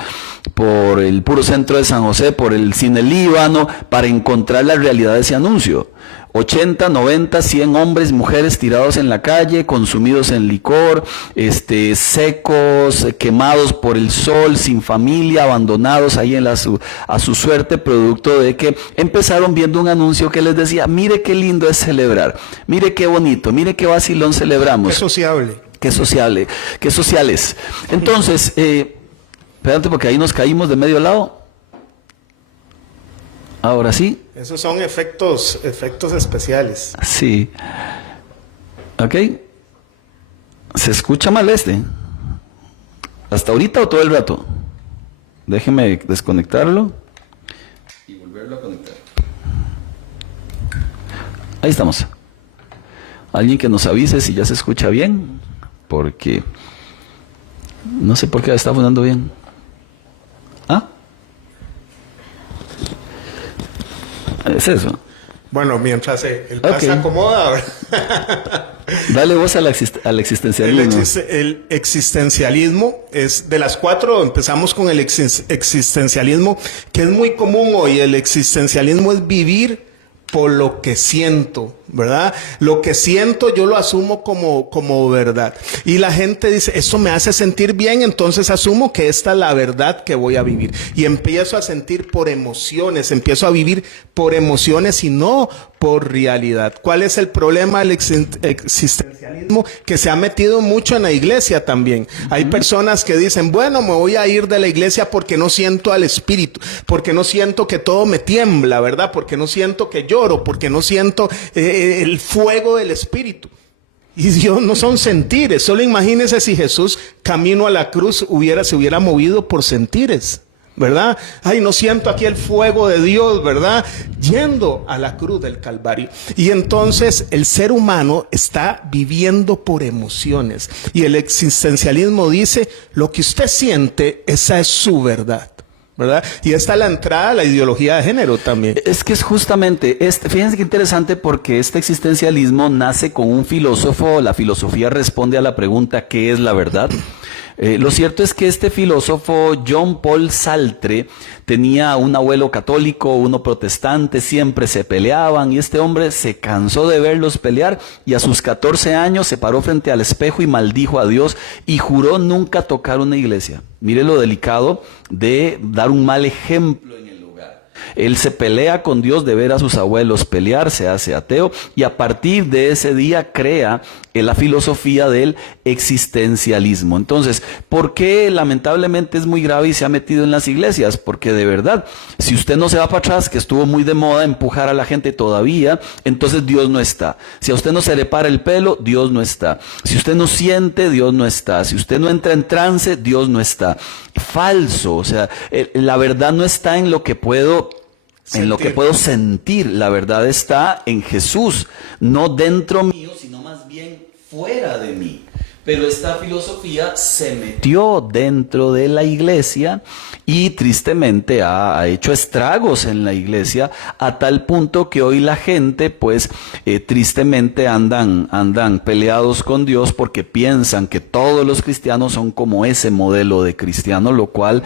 el puro centro de San José, por el Cine Líbano, para encontrar la realidad de ese anuncio. 80, 90, 100 hombres y mujeres tirados en la calle, consumidos en licor, secos, quemados por el sol, sin familia, abandonados ahí a su suerte, producto de que empezaron viendo un anuncio que les decía, mire qué lindo es celebrar, mire qué bonito, mire qué vacilón celebramos. Qué sociable. Qué sociable, qué sociales. Entonces, espérate porque ahí nos caímos de medio lado. Ahora sí. Esos son efectos especiales. Sí. Ok. ¿Se escucha mal ¿Hasta ahorita o todo el rato? Déjeme desconectarlo y volverlo a conectar. Ahí estamos. Alguien que nos avise si ya se escucha bien, porque no sé por qué está funcionando bien. ¿Ah? Es eso. Bueno, mientras el paz se acomoda. Dale voz al existencialismo. El existencialismo es de las cuatro. Empezamos con el existencialismo, que es muy común hoy. El existencialismo es vivir por lo que siento, ¿verdad? Lo que siento yo lo asumo como verdad. Y la gente dice, esto me hace sentir bien, entonces asumo que esta es la verdad que voy a vivir. Y empiezo a sentir por emociones, empiezo a vivir por emociones y no por realidad. ¿Cuál es el problema del existencialismo? Que se ha metido mucho en la iglesia también. Hay personas que dicen, bueno, me voy a ir de la iglesia porque no siento al espíritu, porque no siento que todo me tiembla, ¿verdad? Porque no siento que lloro, porque no siento el fuego del espíritu. Y Dios no son sentires. Solo imagínense si Jesús camino a la cruz se hubiera movido por sentires. ¿verdad? Ay, no siento aquí el fuego de Dios, ¿verdad? Yendo a la cruz del Calvario. Y entonces el ser humano está viviendo por emociones. Y el existencialismo dice, lo que usted siente, esa es su verdad, ¿verdad? Y esta es la entrada a la ideología de género también. Es que es justamente, fíjense qué interesante, porque este existencialismo nace con un filósofo. La filosofía responde a la pregunta ¿qué es la verdad? Lo cierto es que este filósofo John Paul Sartre tenía un abuelo católico, uno protestante, siempre se peleaban, y este hombre se cansó de verlos pelear y a sus 14 años se paró frente al espejo y maldijo a Dios y juró nunca tocar una iglesia. Mire lo delicado de dar un mal ejemplo en el lugar. Él se pelea con Dios de ver a sus abuelos pelear, se hace ateo y a partir de ese día crea la filosofía del existencialismo. Entonces, ¿por qué lamentablemente es muy grave y se ha metido en las iglesias? Porque de verdad, si usted no se va para atrás, que estuvo muy de moda empujar a la gente todavía, entonces Dios no está. Si a usted no se le para el pelo, Dios no está. Si usted no siente, Dios no está. Si usted no entra en trance, Dios no está. Falso, o sea, la verdad no está en lo que puedo sentir. La verdad está en Jesús, no dentro mío, sino más bien fuera de mí. Pero esta filosofía se metió dentro de la iglesia y tristemente ha hecho estragos en la iglesia a tal punto que hoy la gente pues tristemente andan peleados con Dios porque piensan que todos los cristianos son como ese modelo de cristiano, lo cual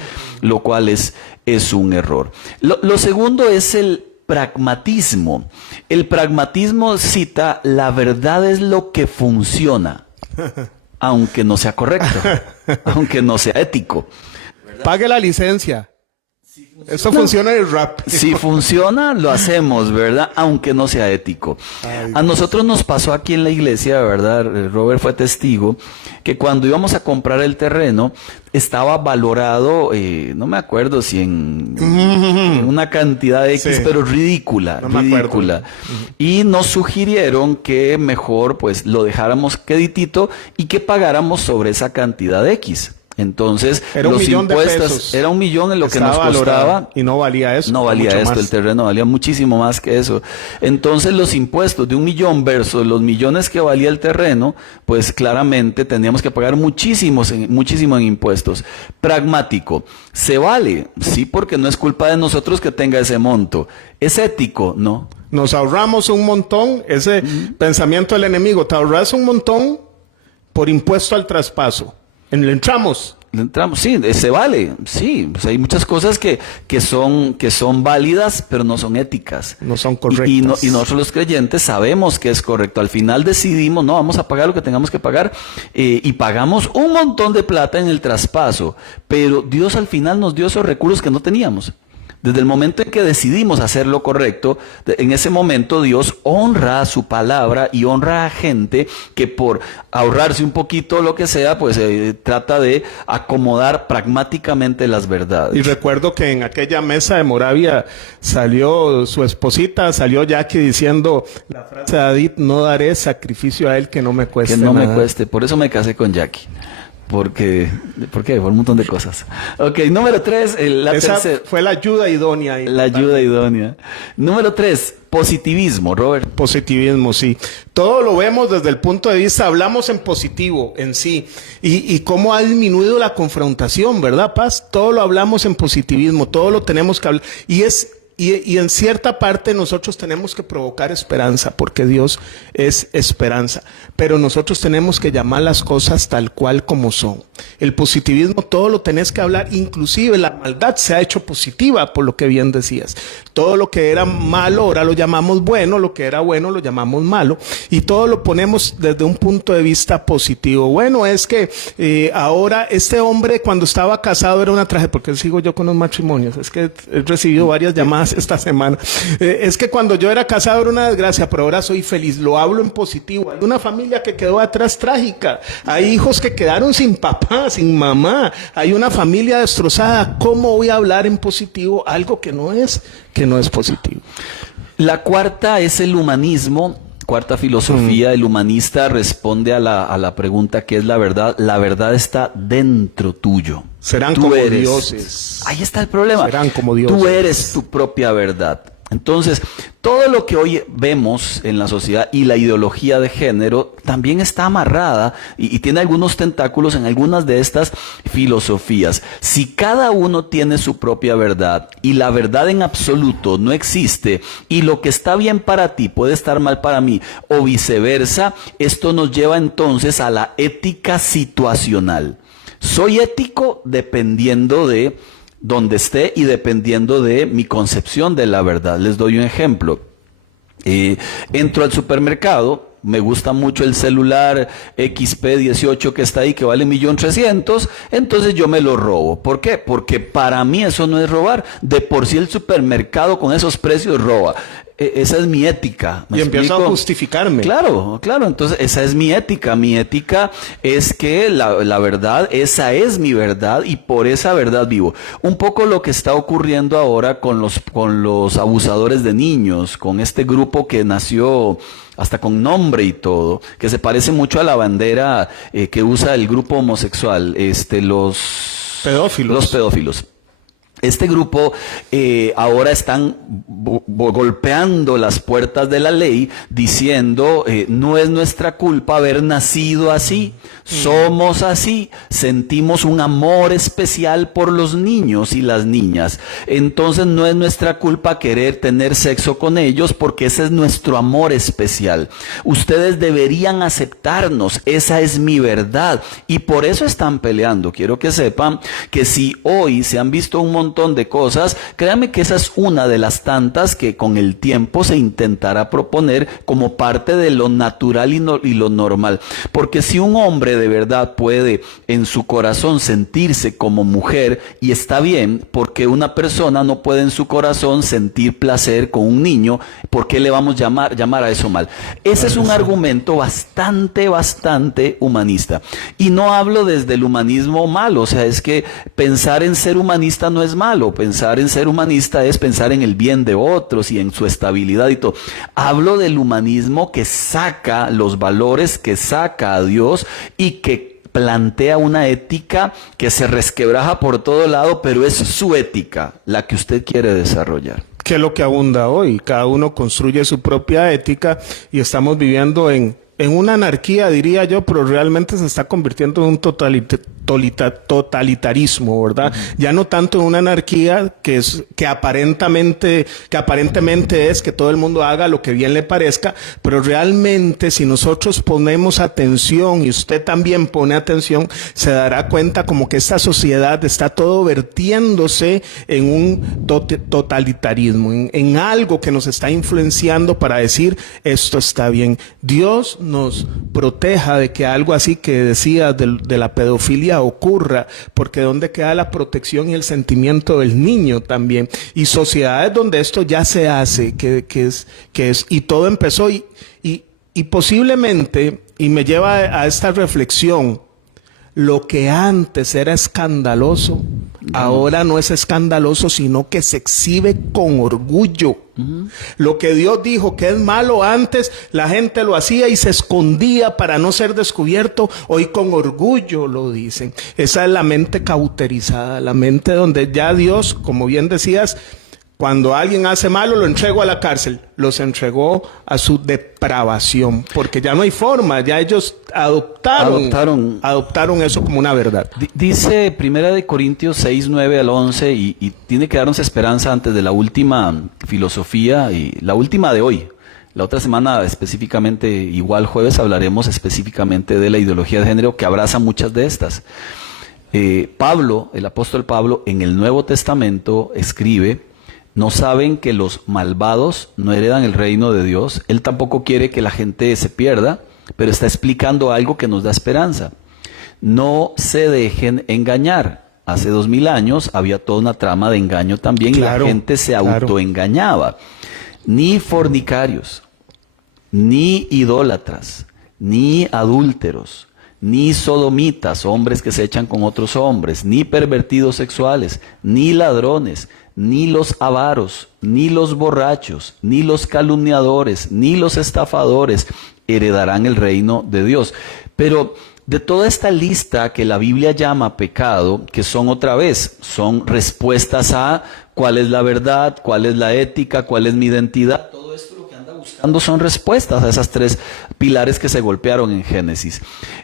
es un error. Lo segundo es el pragmatismo. El pragmatismo cita: la verdad es lo que funciona, aunque no sea correcto, aunque no sea ético. ¿Verdad? Pague la licencia. Eso funciona el rap. Si funciona, lo hacemos, ¿verdad? Aunque no sea ético. A nosotros nos pasó aquí en la iglesia, ¿verdad? Robert fue testigo, que cuando íbamos a comprar el terreno, estaba valorado, no me acuerdo si en una cantidad de X, sí, pero ridícula. Y nos sugirieron que mejor pues lo dejáramos queditito y que pagáramos sobre esa cantidad de X. Entonces, era los impuestos, era $1 millón en lo que nos costaba. Y no valía eso. No valía esto, el terreno valía muchísimo más que eso. Entonces, los impuestos de $1 millón versus los millones que valía el terreno, pues claramente tendríamos que pagar muchísimo en impuestos. Pragmático. ¿Se vale? Sí, porque no es culpa de nosotros que tenga ese monto. ¿Es ético? No. Nos ahorramos un montón, ese pensamiento del enemigo. Te ahorras un montón por impuesto al traspaso. ¿Le entramos? Sí, se vale, sí. Pues hay muchas cosas que son válidas, pero no son éticas. No son correctas. Y nosotros los creyentes sabemos que es correcto. Al final decidimos, no, vamos a pagar lo que tengamos que pagar y pagamos un montón de plata en el traspaso. Pero Dios al final nos dio esos recursos que no teníamos. Desde el momento en que decidimos hacer lo correcto, en ese momento Dios honra su palabra y honra a gente que por ahorrarse un poquito lo que sea, pues trata de acomodar pragmáticamente las verdades. Y recuerdo que en aquella mesa de Moravia salió su esposita, salió Jackie diciendo la frase de David: no daré sacrificio a él que no me cueste nada. Me cueste, por eso me casé con Jackie. ¿Por qué? Por un montón de cosas. Ok, número 3. Esa fue la ayuda idónea. La ayuda idónea. Número 3, positivismo, Robert. Positivismo, sí. Todo lo vemos desde el punto de vista, hablamos en positivo en sí. Y cómo ha disminuido la confrontación, ¿verdad, Paz? Todo lo hablamos en positivismo, todo lo tenemos que hablar. Y en cierta parte nosotros tenemos que provocar esperanza, porque Dios es esperanza. Pero nosotros tenemos que llamar las cosas tal cual como son. El positivismo todo lo tenés que hablar, inclusive la maldad se ha hecho positiva, por lo que bien decías. Todo lo que era malo ahora lo llamamos bueno, lo que era bueno lo llamamos malo. Y todo lo ponemos desde un punto de vista positivo. Bueno, es que ahora este hombre cuando estaba casado era una tragedia, porque sigo yo con los matrimonios. Es que he recibido varias llamadas esta semana. Es que cuando yo era casado era una desgracia, pero ahora soy feliz. Lo hablo en positivo. Hay una familia que quedó atrás trágica. Hay hijos que quedaron sin papá, sin mamá. Hay una familia destrozada. ¿Cómo voy a hablar en positivo algo que no es positivo? La cuarta es el humanismo. Cuarta filosofía, el humanista responde a la pregunta ¿qué es la verdad? La verdad está dentro tuyo. Serán Tú como eres. dioses. Ahí está el problema. Serán como dioses. Tú eres tu propia verdad. Entonces, todo lo que hoy vemos en la sociedad y la ideología de género también está amarrada y tiene algunos tentáculos en algunas de estas filosofías. Si cada uno tiene su propia verdad y la verdad en absoluto no existe y lo que está bien para ti puede estar mal para mí o viceversa, esto nos lleva entonces a la ética situacional. Soy ético dependiendo de donde esté y dependiendo de mi concepción de la verdad. Les doy un ejemplo. Entro al supermercado, me gusta mucho el celular XP18 que está ahí, que vale 1.300.000, entonces yo me lo robo. ¿Por qué? Porque para mí eso no es robar. De por sí el supermercado con esos precios roba. Esa es mi ética. Y empiezo a justificarme. Claro, claro. Entonces, esa es mi ética. Mi ética es que la verdad, esa es mi verdad y por esa verdad vivo. Un poco lo que está ocurriendo ahora con los abusadores de niños, con este grupo que nació hasta con nombre y todo, que se parece mucho a la bandera que usa el grupo homosexual, los pedófilos. Este grupo ahora están golpeando las puertas de la ley diciendo no es nuestra culpa haber nacido así, somos así, sentimos un amor especial por los niños y las niñas, entonces no es nuestra culpa querer tener sexo con ellos porque ese es nuestro amor especial. Ustedes deberían aceptarnos, esa es mi verdad y por eso están peleando. Quiero que sepan que si hoy se han visto un montón de cosas, créanme que esa es una de las tantas que con el tiempo se intentará proponer como parte de lo natural y lo normal. Porque si un hombre de verdad puede en su corazón sentirse como mujer y está bien, porque una persona no puede en su corazón sentir placer con un niño, ¿por qué le vamos a llamar a eso mal? Ese es un argumento bastante humanista. Y no hablo desde el humanismo malo, o sea, es que pensar en ser humanista no es malo, pensar en ser humanista es pensar en el bien de otros y en su estabilidad y todo. Hablo del humanismo que saca los valores, que saca a Dios y que plantea una ética que se resquebraja por todo lado, pero es su ética la que usted quiere desarrollar. ¿Qué es lo que abunda hoy? Cada uno construye su propia ética y estamos viviendo en una anarquía, diría yo, pero realmente se está convirtiendo en un totalitarismo, ¿verdad? Ya no tanto en una anarquía que aparentemente es que todo el mundo haga lo que bien le parezca, pero realmente si nosotros ponemos atención y usted también pone atención, se dará cuenta como que esta sociedad está todo vertiéndose en un totalitarismo, en algo que nos está influenciando para decir esto está bien. Dios nos proteja de que algo así que decía de la pedofilia ocurra, porque ¿dónde queda la protección y el sentimiento del niño también? Y sociedades donde esto ya se hace, y todo empezó y posiblemente, y me lleva a esta reflexión, lo que antes era escandaloso, ahora no es escandaloso, sino que se exhibe con orgullo. Lo que Dios dijo que es malo antes, la gente lo hacía y se escondía para no ser descubierto. Hoy con orgullo lo dicen. Esa es la mente cauterizada, la mente donde ya Dios, como bien decías, cuando alguien hace malo, lo entregó a la cárcel. Los entregó a su depravación. Porque ya no hay forma. Ya ellos adoptaron eso como una verdad. Dice 1 Corintios 6, 9 al 11, y tiene que darnos esperanza antes de la última filosofía, y la última de hoy. La otra semana específicamente, igual jueves, hablaremos específicamente de la ideología de género que abraza muchas de estas. Pablo, el apóstol Pablo, en el Nuevo Testamento escribe: ¿no saben que los malvados no heredan el reino de Dios? Él tampoco quiere que la gente se pierda, pero está explicando algo que nos da esperanza. No se dejen engañar. Hace 2000 años había toda una trama de engaño también, claro, y la gente se autoengañaba. Ni fornicarios, ni idólatras, ni adúlteros, ni sodomitas, hombres que se echan con otros hombres, ni pervertidos sexuales, ni ladrones, ni los avaros, ni los borrachos, ni los calumniadores, ni los estafadores heredarán el reino de Dios. Pero de toda esta lista que la Biblia llama pecado, que son otra vez, son respuestas a cuál es la verdad, cuál es la ética, cuál es mi identidad, todo esto lo que anda buscando son respuestas a esas tres pilares que se golpearon en Génesis.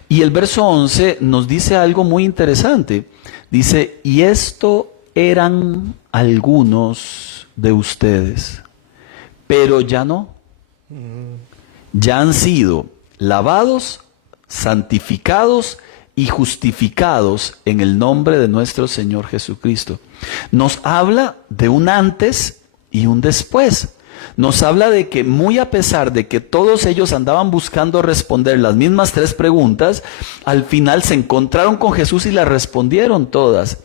Y el verso 11 nos dice algo muy interesante. Dice, y esto eran algunos de ustedes, pero ya no. Ya han sido lavados, santificados y justificados en el nombre de nuestro Señor Jesucristo. Nos habla de un antes y un después. Nos habla de que muy a pesar de que todos ellos andaban buscando responder las mismas tres preguntas, al final se encontraron con Jesús y las respondieron todas.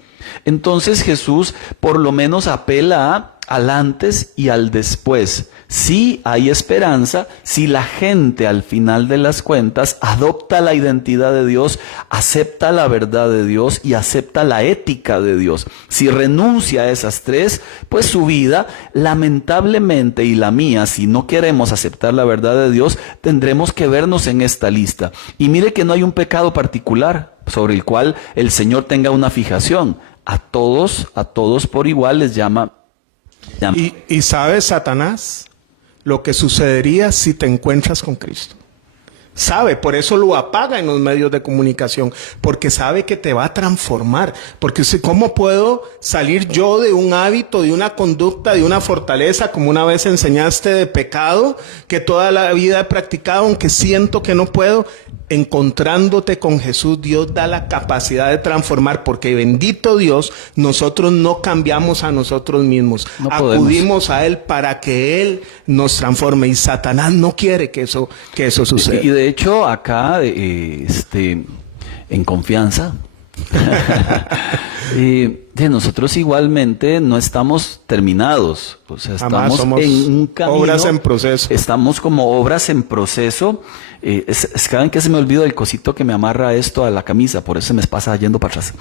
Entonces Jesús por lo menos apela al antes y al después. Sí hay esperanza si la gente al final de las cuentas adopta la identidad de Dios, acepta la verdad de Dios y acepta la ética de Dios. Si renuncia a esas tres, pues su vida, lamentablemente, y la mía, si no queremos aceptar la verdad de Dios, tendremos que vernos en esta lista. Y mire que no hay un pecado particular sobre el cual el Señor tenga una fijación. A todos por igual les llama. Y sabes, Satanás, lo que sucedería si te encuentras con Cristo. Sabe, por eso lo apaga en los medios de comunicación, porque sabe que te va a transformar. Porque ¿cómo puedo salir yo de un hábito, de una conducta, de una fortaleza, como una vez enseñaste, de pecado, que toda la vida he practicado, aunque siento que no puedo? Encontrándote con Jesús, Dios da la capacidad de transformar, porque bendito Dios, nosotros no cambiamos a nosotros mismos. No acudimos a Él para que Él nos transforme, y Satanás no quiere que eso suceda. Y de hecho acá, en confianza, de nosotros igualmente no estamos terminados, o sea, estamos en un camino, obras en proceso. Estamos como obras en proceso. Saben que se me olvidó el cosito que me amarra esto a la camisa, por eso se me pasa yendo para atrás.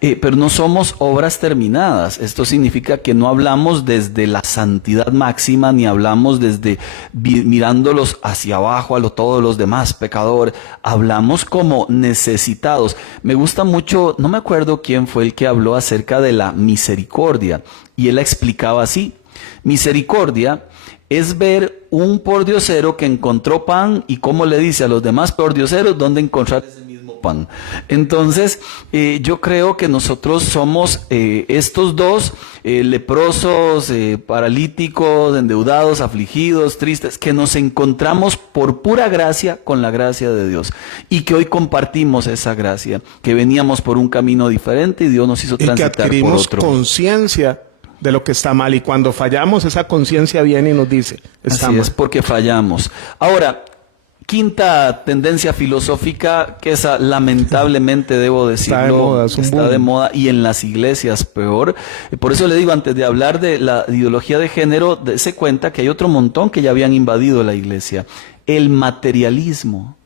Pero no somos obras terminadas. Esto significa que no hablamos desde la santidad máxima, ni hablamos desde mirándolos hacia abajo a todos los demás pecadores. Hablamos como necesitados. Me gusta mucho, no me acuerdo quién fue el que habló acerca de la misericordia, y él la explicaba así: misericordia es ver un pordiosero que encontró pan y cómo le dice a los demás pordioseros dónde encontrar ese mismo pan. Entonces, yo creo que nosotros somos estos dos, leprosos, paralíticos, endeudados, afligidos, tristes, que nos encontramos por pura gracia con la gracia de Dios, y que hoy compartimos esa gracia, que veníamos por un camino diferente y Dios nos hizo transitar por otro. Y que adquirimos conciencia de lo que está mal, y cuando fallamos esa conciencia viene y nos dice, está mal. Así es, porque fallamos. Ahora, quinta tendencia filosófica, que esa lamentablemente debo decirlo, está de moda, y en las iglesias peor. Por eso le digo, antes de hablar de la ideología de género, dése cuenta que hay otro montón que ya habían invadido la iglesia. El materialismo.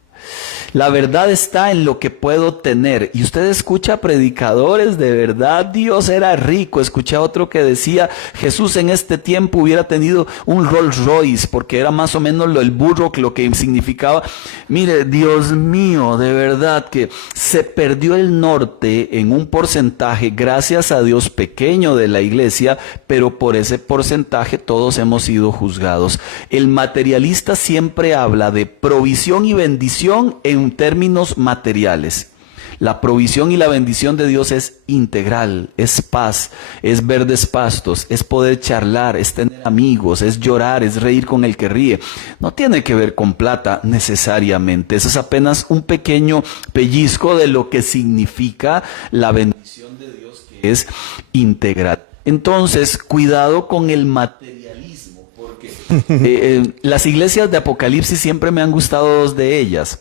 La verdad está en lo que puedo tener. Y usted escucha predicadores, de verdad Dios era rico. Escuché a otro que decía, Jesús en este tiempo hubiera tenido un Rolls Royce, porque era más o menos el burro, lo que significaba. Mire, Dios mío, de verdad que se perdió el norte en un porcentaje, gracias a Dios, pequeño de la iglesia, pero por ese porcentaje todos hemos sido juzgados. El materialista siempre habla de provisión y bendición en términos materiales. La provisión y la bendición de Dios es integral, es paz, es verdes pastos, es poder charlar, es tener amigos, es llorar, es reír con el que ríe. No tiene que ver con plata necesariamente. Eso es apenas un pequeño pellizco de lo que significa la bendición de Dios, que es integral. Entonces, cuidado con el materialismo, porque las iglesias de Apocalipsis siempre me han gustado dos de ellas.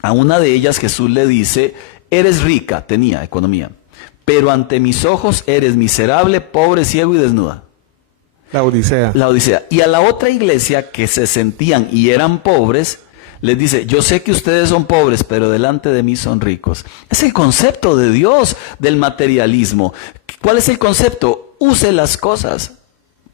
A una de ellas Jesús le dice, eres rica, tenía economía, pero ante mis ojos eres miserable, pobre, ciego y desnuda. La Odisea. La Odisea. Y a la otra iglesia que se sentían y eran pobres, les dice, yo sé que ustedes son pobres, pero delante de mí son ricos. Es el concepto de Dios del materialismo. ¿Cuál es el concepto? Use las cosas.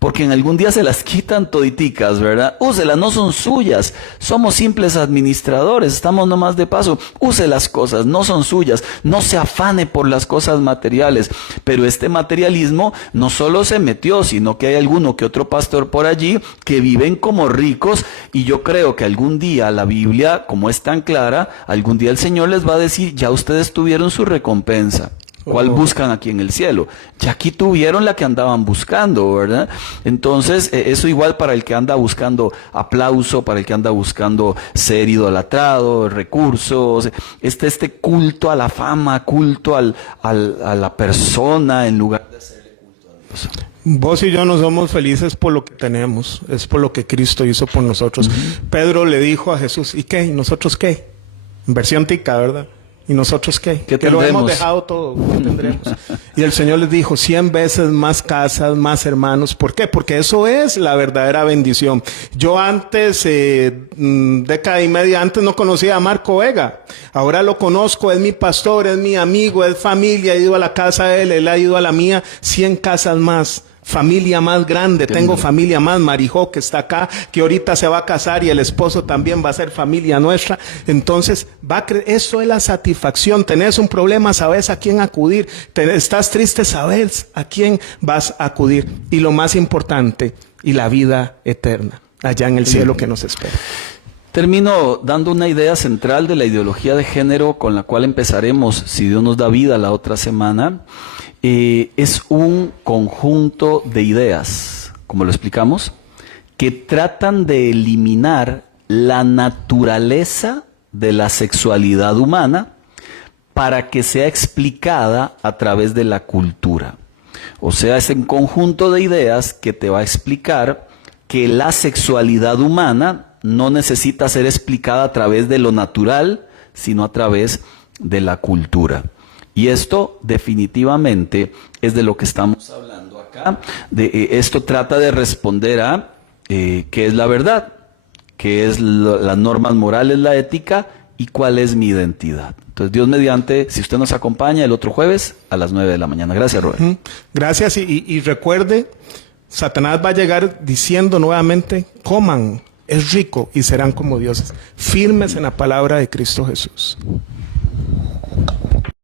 porque en algún día se las quitan toditicas, ¿verdad? Úselas, no son suyas, somos simples administradores, estamos nomás de paso. Use las cosas, no son suyas, no se afane por las cosas materiales. Pero este materialismo no solo se metió, sino que hay alguno que otro pastor por allí que viven como ricos, y yo creo que algún día la Biblia, como es tan clara, algún día el Señor les va a decir, ya ustedes tuvieron su recompensa. ¿Cuál buscan aquí en el cielo? Ya aquí tuvieron la que andaban buscando, ¿verdad? Entonces, eso igual para el que anda buscando aplauso, para el que anda buscando ser idolatrado, recursos, este culto a la fama, culto a la persona, en lugar de hacerle culto a Dios. Vos y yo no somos felices por lo que tenemos, es por lo que Cristo hizo por nosotros. Pedro le dijo a Jesús, ¿y qué? ¿Y nosotros qué? En versión tica, ¿verdad? ¿Y nosotros qué? ¿Qué lo hemos dejado todo, ¿qué tendremos? Y el Señor les dijo, 100 veces más casas, más hermanos. ¿Por qué? Porque eso es la verdadera bendición. Yo antes, década y media antes, no conocía a Marco Vega. Ahora lo conozco, es mi pastor, es mi amigo, es familia, he ido a la casa de él ha ido a la mía, 100 casas más. Familia más grande, tengo familia más, Marijó que está acá, que ahorita se va a casar y el esposo también va a ser familia nuestra. Entonces, eso es la satisfacción. Tenés un problema, sabes a quién acudir. Estás triste, sabes a quién vas a acudir. Y lo más importante, y la vida eterna, allá en el cielo que nos espera. Termino dando una idea central de la ideología de género con la cual empezaremos, si Dios nos da vida, la otra semana. Es un conjunto de ideas, como lo explicamos, que tratan de eliminar la naturaleza de la sexualidad humana para que sea explicada a través de la cultura. O sea, es un conjunto de ideas que te va a explicar que la sexualidad humana no necesita ser explicada a través de lo natural, sino a través de la cultura. Y esto definitivamente es de lo que estamos hablando acá. Esto trata de responder a qué es la verdad, qué es las normas morales, la ética y cuál es mi identidad. Entonces, Dios mediante, si usted nos acompaña el otro jueves a las 9 de la mañana. Gracias, Robert. Gracias y recuerde, Satanás va a llegar diciendo nuevamente, coman, es rico y serán como dioses. Firmes en la palabra de Cristo Jesús.